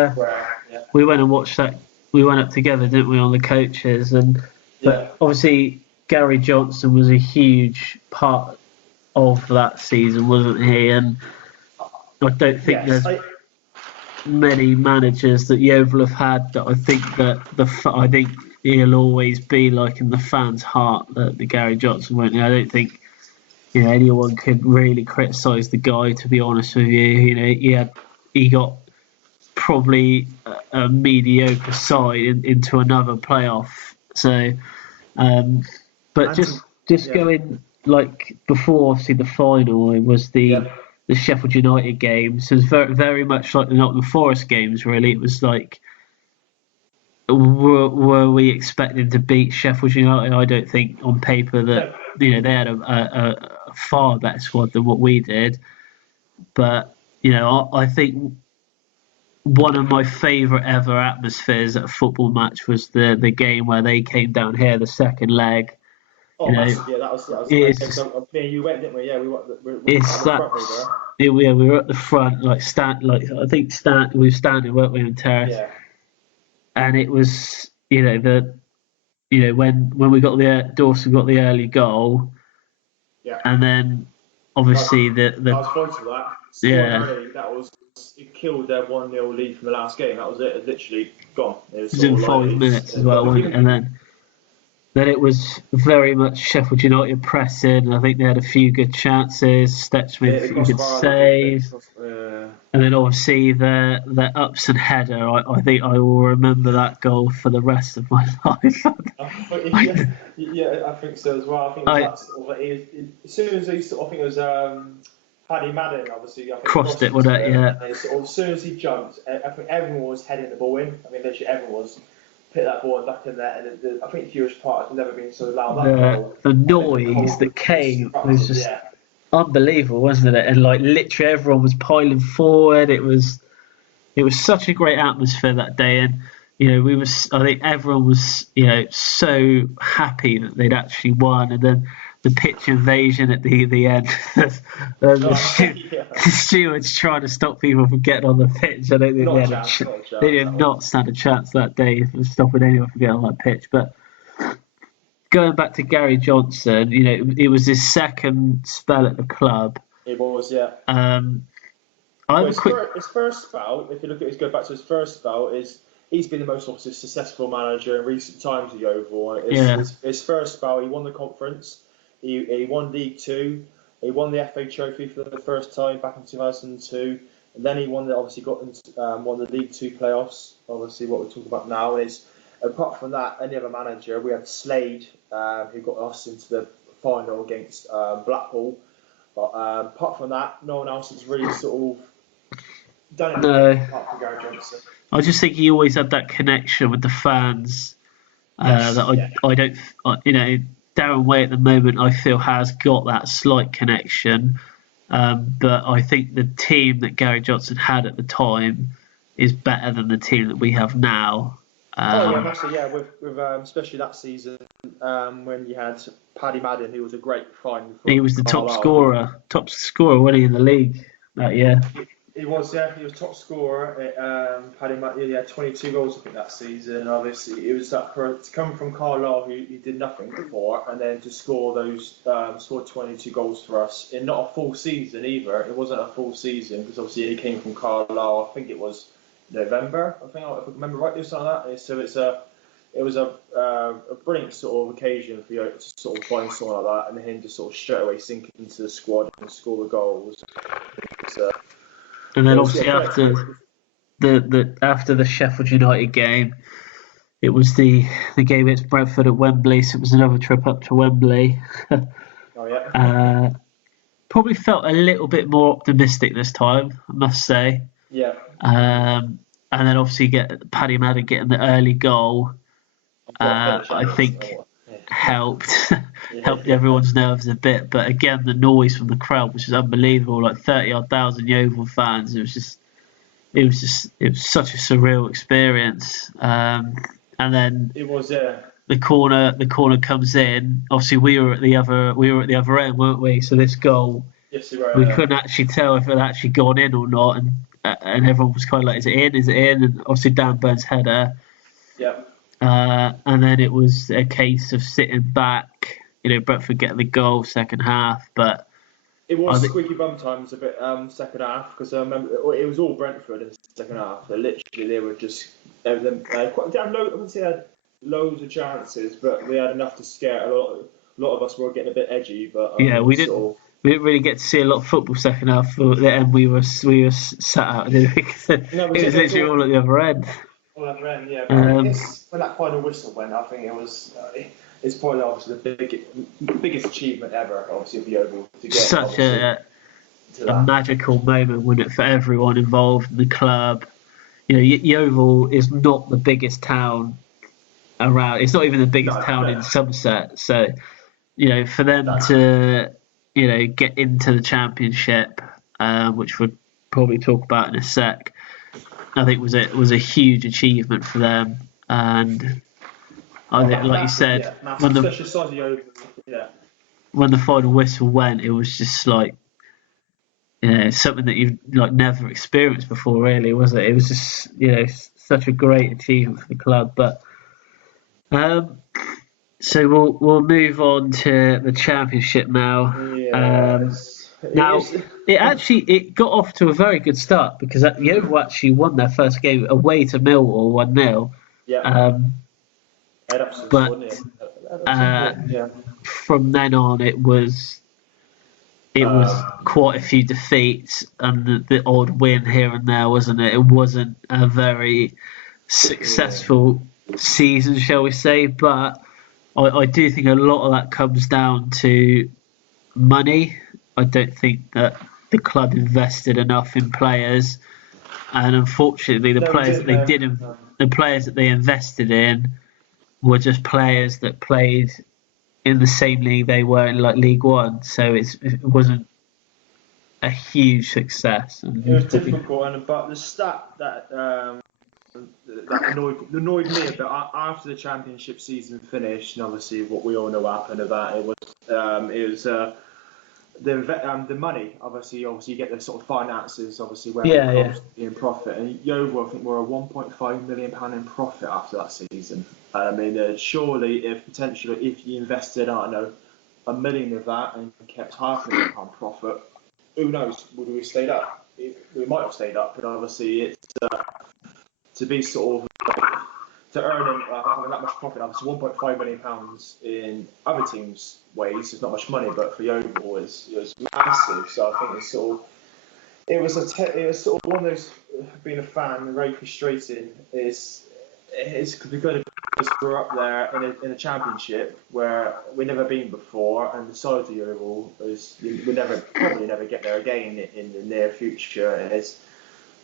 went and watched that. We went up together, didn't we, on the coaches? But obviously Gary Johnson was a huge part of that season, wasn't he? And I don't think there's many managers that Yeovil have had that I think he'll always be like in the fans' heart that the Gary Johnson went. I don't think anyone could really criticise the guy, to be honest with you. He got probably a mediocre side into another playoff. So, but just going like before, obviously the final, it was the Sheffield United game. So it was very, very much like the Nottingham Forest games. Really, it was like were we expecting to beat Sheffield United? I don't think on paper that they had a far better squad than what we did. But I think one of my favourite ever atmospheres at a football match was the game where they came down here, the second leg. Oh, that was you went, didn't we? Yeah, we were at the front. We were at the front, I think we were standing, weren't we, on terrace? Yeah. And it was, when we got Dawson got the early goal. Yeah. And then obviously I was close to that. Early, it killed their 1-0 lead from the last game. That was it. It literally gone. It was in 5 minutes as well, wasn't it? And then it was very much Sheffield United pressing. I think they had a few good chances. Stetchman a few good saves. And then obviously the Upson header. I think I will remember that goal for the rest of my life. I think so as well. I think as soon as he I think it was Paddy Madden, obviously. I think crossed it, wasn't it? Yeah. As soon as he jumped, I think everyone was heading the ball in. I mean, literally everyone was. Put that ball back in there, and I think Jewish Park has never been so loud. The noise that came was just unbelievable, wasn't it? And literally everyone was piling forward. It was such a great atmosphere that day, and I think everyone was so happy that they'd actually won, and then the pitch invasion at the end. The stewards trying to stop people from getting on the pitch. I don't think they did not stand a chance that day for stopping anyone from getting on that pitch. But going back to Gary Johnson, it was his second spell at the club. It was, yeah. His first spell, if you look at go back to his first spell, he's been the most obviously successful manager in recent times at Yeovil. His first spell, he won the conference. He won League Two. He won the FA Trophy for the first time back in 2002, and then he won the League Two playoffs. Obviously, what we're talking about now is, apart from that, any other manager, we had Slade, who got us into the final against Blackpool. But apart from that, no one else has really sort of done anything apart from Gary Johnson. I just think he always had that connection with the fans that I don't, Darren Way at the moment, I feel, has got that slight connection. But I think the team that Gary Johnson had at the time is better than the team that we have now. With especially that season when you had Paddy Madden, who was a great find. He was the top scorer, wasn't he, in the league that year? He was top scorer. Paddy Madden, he had 22 goals, I think, that season. Obviously, it was that to come from Carlisle, who did nothing before, and then to score those, scored 22 goals for us in not a full season either. It wasn't a full season because obviously he came from Carlisle. I think it was November. I think, if I remember rightly, something like that. So it was a brilliant sort of occasion for you to sort of find someone like that, and him to sort of straight away sink into the squad and score the goals. And then obviously after the Sheffield United game, it was the game against Brentford at Wembley. So it was another trip up to Wembley. Probably felt a little bit more optimistic this time, I must say. Yeah. And then obviously Paddy Madden getting the early goal. I think helped everyone's nerves a bit, but again the noise from the crowd was just unbelievable. 30,000 Yeovil fans. It was such a surreal experience. And then it was the corner comes in. Obviously we were at the other end, weren't we? So this goal, yes, right, we couldn't actually tell if it had actually gone in or not, and everyone was kind of like, is it in? And obviously Dan Burns' header. Yeah. And then it was a case of sitting back, Brentford getting the goal second half, but it was squeaky bum times a bit second half, because I remember it was all Brentford in the second half. They were just I wouldn't say they had loads of chances, but they had enough to scare a lot of us. Were getting a bit edgy, but we didn't really get to see a lot of football second half. And we were sat out, didn't we? It was literally all at the other end. Well, yeah. When that final whistle went, I think it was. It's probably obviously the biggest achievement ever, obviously, of Yeovil to get. Such a magical moment, wasn't it, for everyone involved in the club? Yeovil is not the biggest town around. It's not even the biggest town in Somerset. So, for them to, get into the Championship, which we'll probably talk about in a sec, I think was a huge achievement for them. And I think, like you said, when the final whistle went, it was just like, something that you've never experienced before, really, was it? It was just, such a great achievement for the club. But so we'll move on to the Championship now. It got off to a very good start because Yeovil actually won their first game away to Millwall 1-0. Yeah. From then on, it was quite a few defeats and the odd win here and there, wasn't it? It wasn't a very successful season, shall we say, but I do think a lot of that comes down to money. I don't think that the club invested enough in players, and unfortunately the players that they invested in were just players that played in the same league they were in, like League One, so it wasn't a huge success. It was difficult, but the stat that annoyed me a bit after the Championship season finished, and obviously what we all know happened of that, it was the money. Obviously you get the sort of finances, obviously where in profit. And Yeovil, I think, were a £1.5 million in profit after that season. And I mean, surely if you invested, I don't know, £1 million of that and kept £500,000 profit, who knows? Would we have stayed up? We might have stayed up, but obviously it's to be sort of to earn having that much profit. Obviously, £1.5 million in other teams' ways is not much money, but for Yeovil it was massive. So I think it was sort of one of those, being a fan, very frustrating. It's because we're up there in a Championship where we've never been before, and the side of Yeovil probably never get there again in the near future. And it's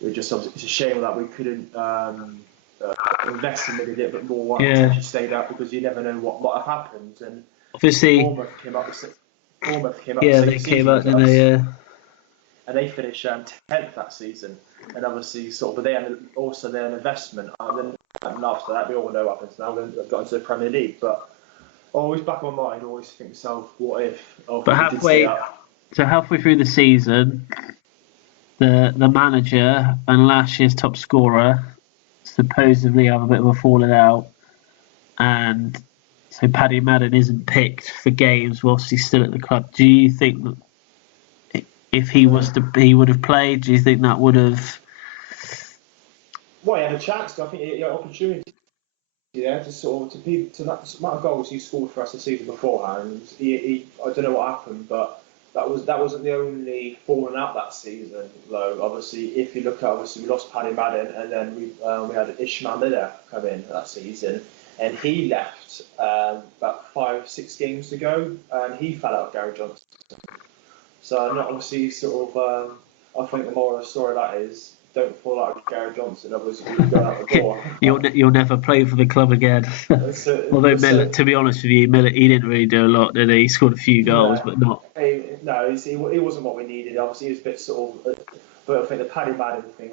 a shame that we couldn't invest in maybe a little bit more once you stayed up, because you never know what might have happened. And obviously, Bournemouth came up. They came up, didn't they? And they finished 10th that season. And obviously, but they had also their investment. And then after that, we all know what happens now. They've got into the Premier League. But always back on my mind, always think to myself, what if? But halfway through the season, the manager and last year's top scorer supposedly have a bit of a falling out, and so Paddy Madden isn't picked for games whilst he's still at the club. Do you think that if he would have played? Do you think that would have? Well, he had a chance. I think he had an opportunity there to that amount of goals he scored for us the season beforehand. I don't know what happened, but that wasn't the only falling out that season, though. Obviously, if you look at, we lost Paddy Madden, and then we had Ishmael Miller come in that season, and he left about 5-6 games to go, and he fell out of Gary Johnson. So, not obviously I think the moral of the story of that is, don't fall out with Gary Johnson, otherwise you'll go out the door. You'll never play for the club again. Although Miller, to be honest with you, he didn't really do a lot, did he? He scored a few goals, but not. He wasn't what we needed. Obviously, he was a bit sort of. But I think the Paddy Madden thing,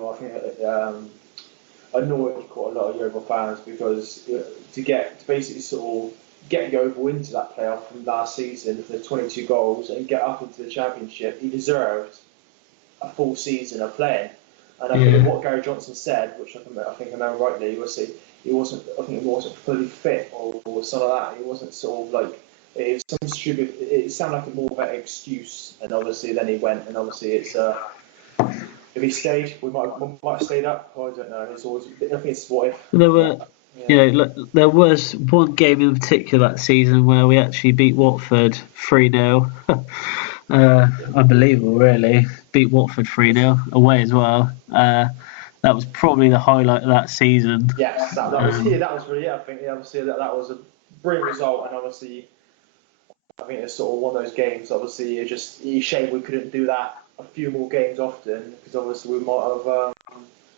annoyed quite a lot of Yeovil fans, because to basically sort of get Yeovil into that playoff from last season for the 22 goals and get up into the Championship, he deserved a full season of playing. And I think what Gary Johnson said, which I think I know rightly, was he wasn't fully fit or something like that. He wasn't sort of like, it was some stupid. It sounded like more of an excuse. And obviously then he went, and obviously it's if he stayed, we might have stayed up. I don't know. It's always, I think it's what if. There were. There was one game in particular that season where we actually beat Watford 3-0. Unbelievable, really. Beat Watford 3-0 away as well. That was probably the highlight of that season. Yes, that was really it. I think obviously that was a brilliant result, and obviously I think it's sort of one of those games. Obviously, it's shame we couldn't do that a few more games often, because obviously we might have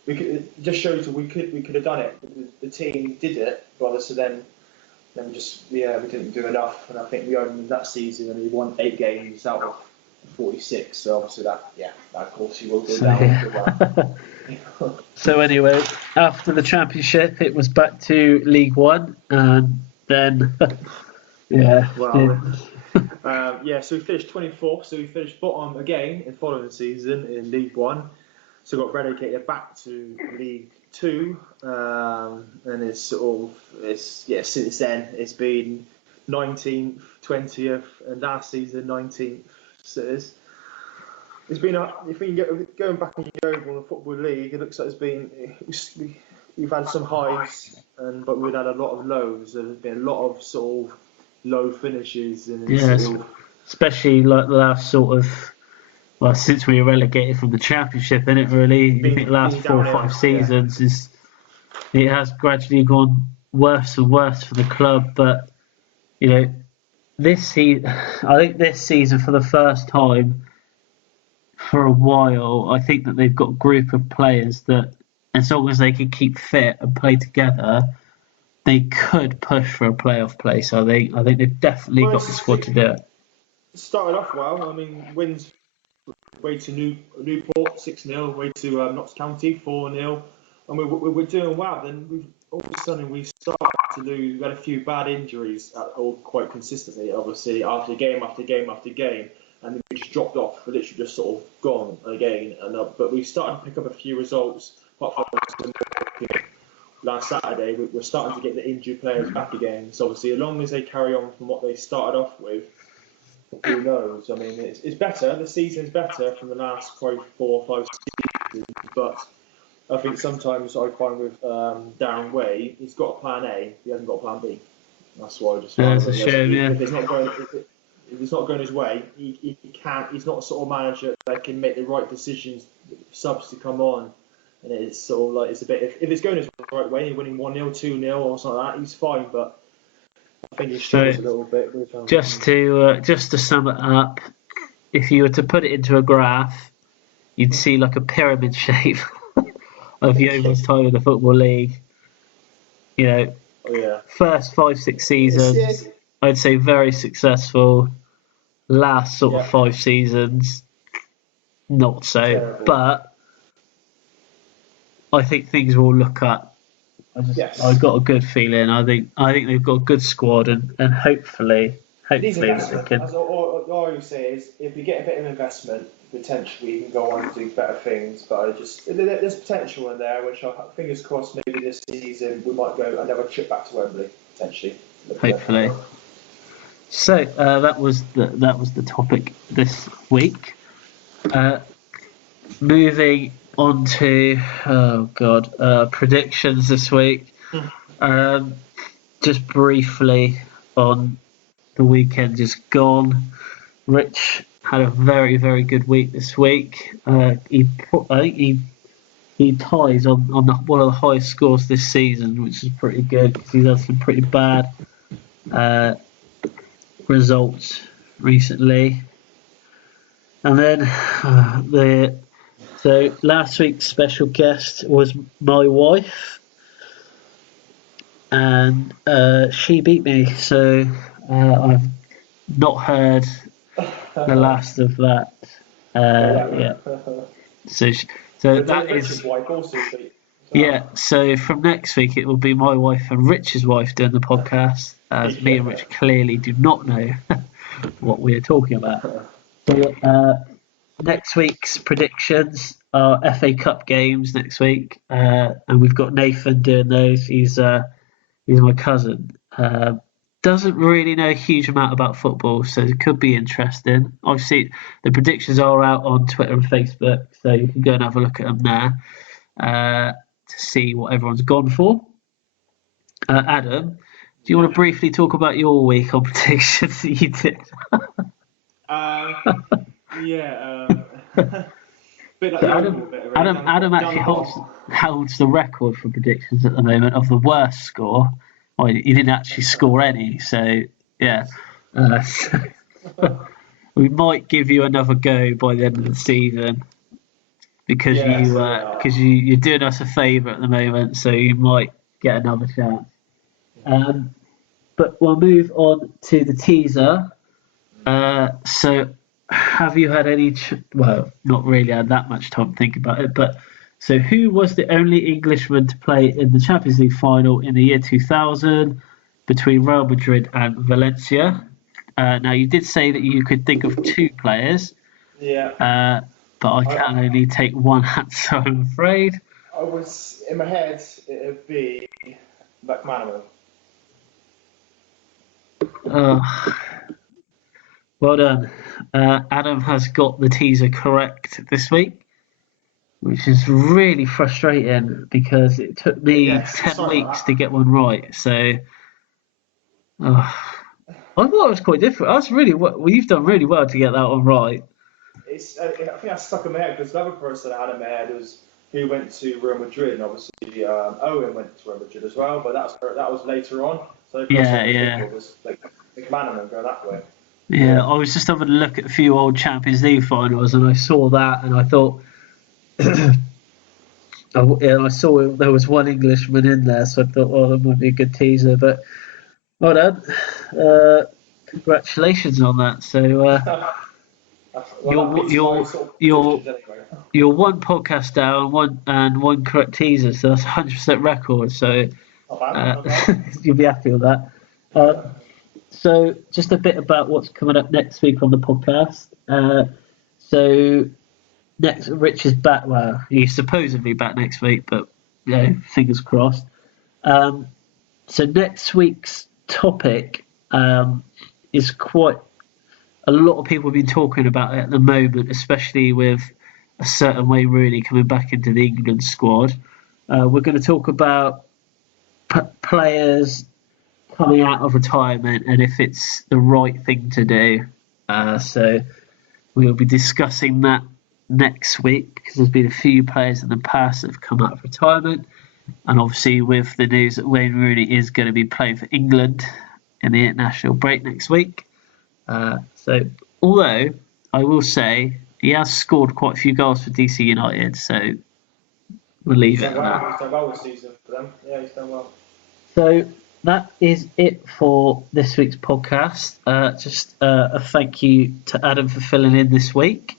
it just shows that we could have done it. The team did it, but so then we didn't do enough. And I think we only that season and we won 8 games out of 46. So obviously that of course you will go down. So anyway, after the championship, it was back to League One, and then so we finished 24th. So we finished bottom again in the following season in League One. So got relegated back to League Two, and since then it's been 19th, 20th, and last season 19th. So it's been if we can get going back in the overall Football League, it looks like we've had some highs, but we've had a lot of lows. There's been a lot of sort of low finishes, and especially like the last sort of. Well, since we were relegated from the championship, isn't it really? I think the last 4 or 5 seasons it has gradually gone worse and worse for the club. But I think this season for the first time for a while, I think that they've got a group of players that, as long as they can keep fit and play together, they could push for a playoff place. I think they've definitely got the squad to do it. Started off well. I mean, wins. Way to Newport 6-0, way to Notts County 4-0, and we're doing well. Then all of a sudden we started to lose. We had a few bad injuries, all quite consistently, obviously after game after game after game, and then we just dropped off. We're literally just sort of gone again. But we started to pick up a few results. Apart from last Saturday, we're starting to get the injured players back again. So obviously, as long as they carry on from what they started off with. Who knows? I mean, it's better. The season's better from the last probably 4 or 5 seasons. But I think sometimes I find with Darren Way, he's got a plan A. He hasn't got a plan B. That's why I just. That's a shame. If it's not going his way, he can't. He's not a sort of manager that can make the right decisions, subs to come on, and it's sort of like it's a bit. If it's going his right way, you're winning 1-0, 2-0, or something like that, he's fine. But I think he struggles a little bit with. Just to sum it up, if you were to put it into a graph, you'd see like a pyramid shape of Yeovil's time in the Football League. First 5-6 seasons, I'd say very successful. Last sort of 5 seasons, not so. Terrible. But I think things will look up. I've got a good feeling. I think they've got a good squad, and hopefully they can. As all I always say is, if we get a bit of investment, potentially we can go on to do better things. But there's potential in there, which fingers crossed. Maybe this season we might go another trip back to Wembley potentially. Hopefully. So that was the topic this week. Moving on to predictions this week. Just briefly on the weekend just gone. Rich had a very, very good week this week. I think he ties on one of the highest scores this season, which is pretty good because he's had some pretty bad results recently. And then so last week's special guest was my wife, and she beat me. So I've not heard the last of that yet. So that is wife also beat. Yeah. So from next week it will be my wife and Rich's wife doing the podcast, as me and Rich clearly do not know what we are talking about. So next week's predictions are FA Cup games next week, and we've got Nathan doing those. He's my cousin. Doesn't really know a huge amount about football, so it could be interesting. Obviously, the predictions are out on Twitter and Facebook, so you can go and have a look at them there to see what everyone's gone for. Adam, do you want to briefly talk about your week on predictions that you did? Adam actually holds the record for predictions at the moment of the worst score. Well, he didn't actually score any, so yeah. We might give you another go by the end of the season. because you're doing us a favour at the moment, so you might get another chance. But we'll move on to the teaser. So, have you had any? Well, not really had that much time to think about it. But so, who was the only Englishman to play in the Champions League final in the year 2000 between Real Madrid and Valencia? Now, you did say that you could think of two players. Yeah. But I can only take one answer, I'm afraid. I was in my head. It would be McManaman. Well done. Adam has got the teaser correct this week, which is really frustrating because it took me 10 weeks to get one right. So I thought it was quite different. You've done really well to get that one right. I think I stuck in my head because the other person I had in my head was who went to Real Madrid, and obviously Owen went to Real Madrid as well, but that was later on. So the person I was like McManaman go that way. Yeah, I was just having a look at a few old Champions League finals, and I saw that, and I thought, and I saw there was one Englishman in there, so I thought, well, that might be a good teaser. But well done, congratulations on that. So you're one podcast down, one correct teaser, so that's 100% record. So you'll be happy with that. So just a bit about what's coming up next week on the podcast. So next, Rich is back. Well, he's supposedly back next week, but fingers crossed. So next week's topic is quite a lot of people have been talking about it at the moment, especially with a certain Wayne Rooney coming back into the England squad. We're going to talk about players coming out of retirement and if it's the right thing to do. So we'll be discussing that next week because there's been a few players in the past that have come out of retirement. And obviously with the news that Wayne Rooney is going to be playing for England in the international break next week. So although I will say he has scored quite a few goals for DC United, so we'll leave it at that. He's done well this season for them. Yeah, he's done well. So that is it for this week's podcast. Just a thank you to Adam for filling in this week.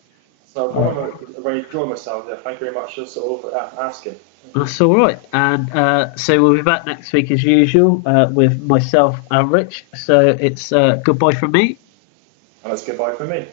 So I'm really enjoying myself there. Thank you very much for sort of asking. That's all right. And so we'll be back next week as usual with myself and Rich. So it's goodbye from me. And it's goodbye from me.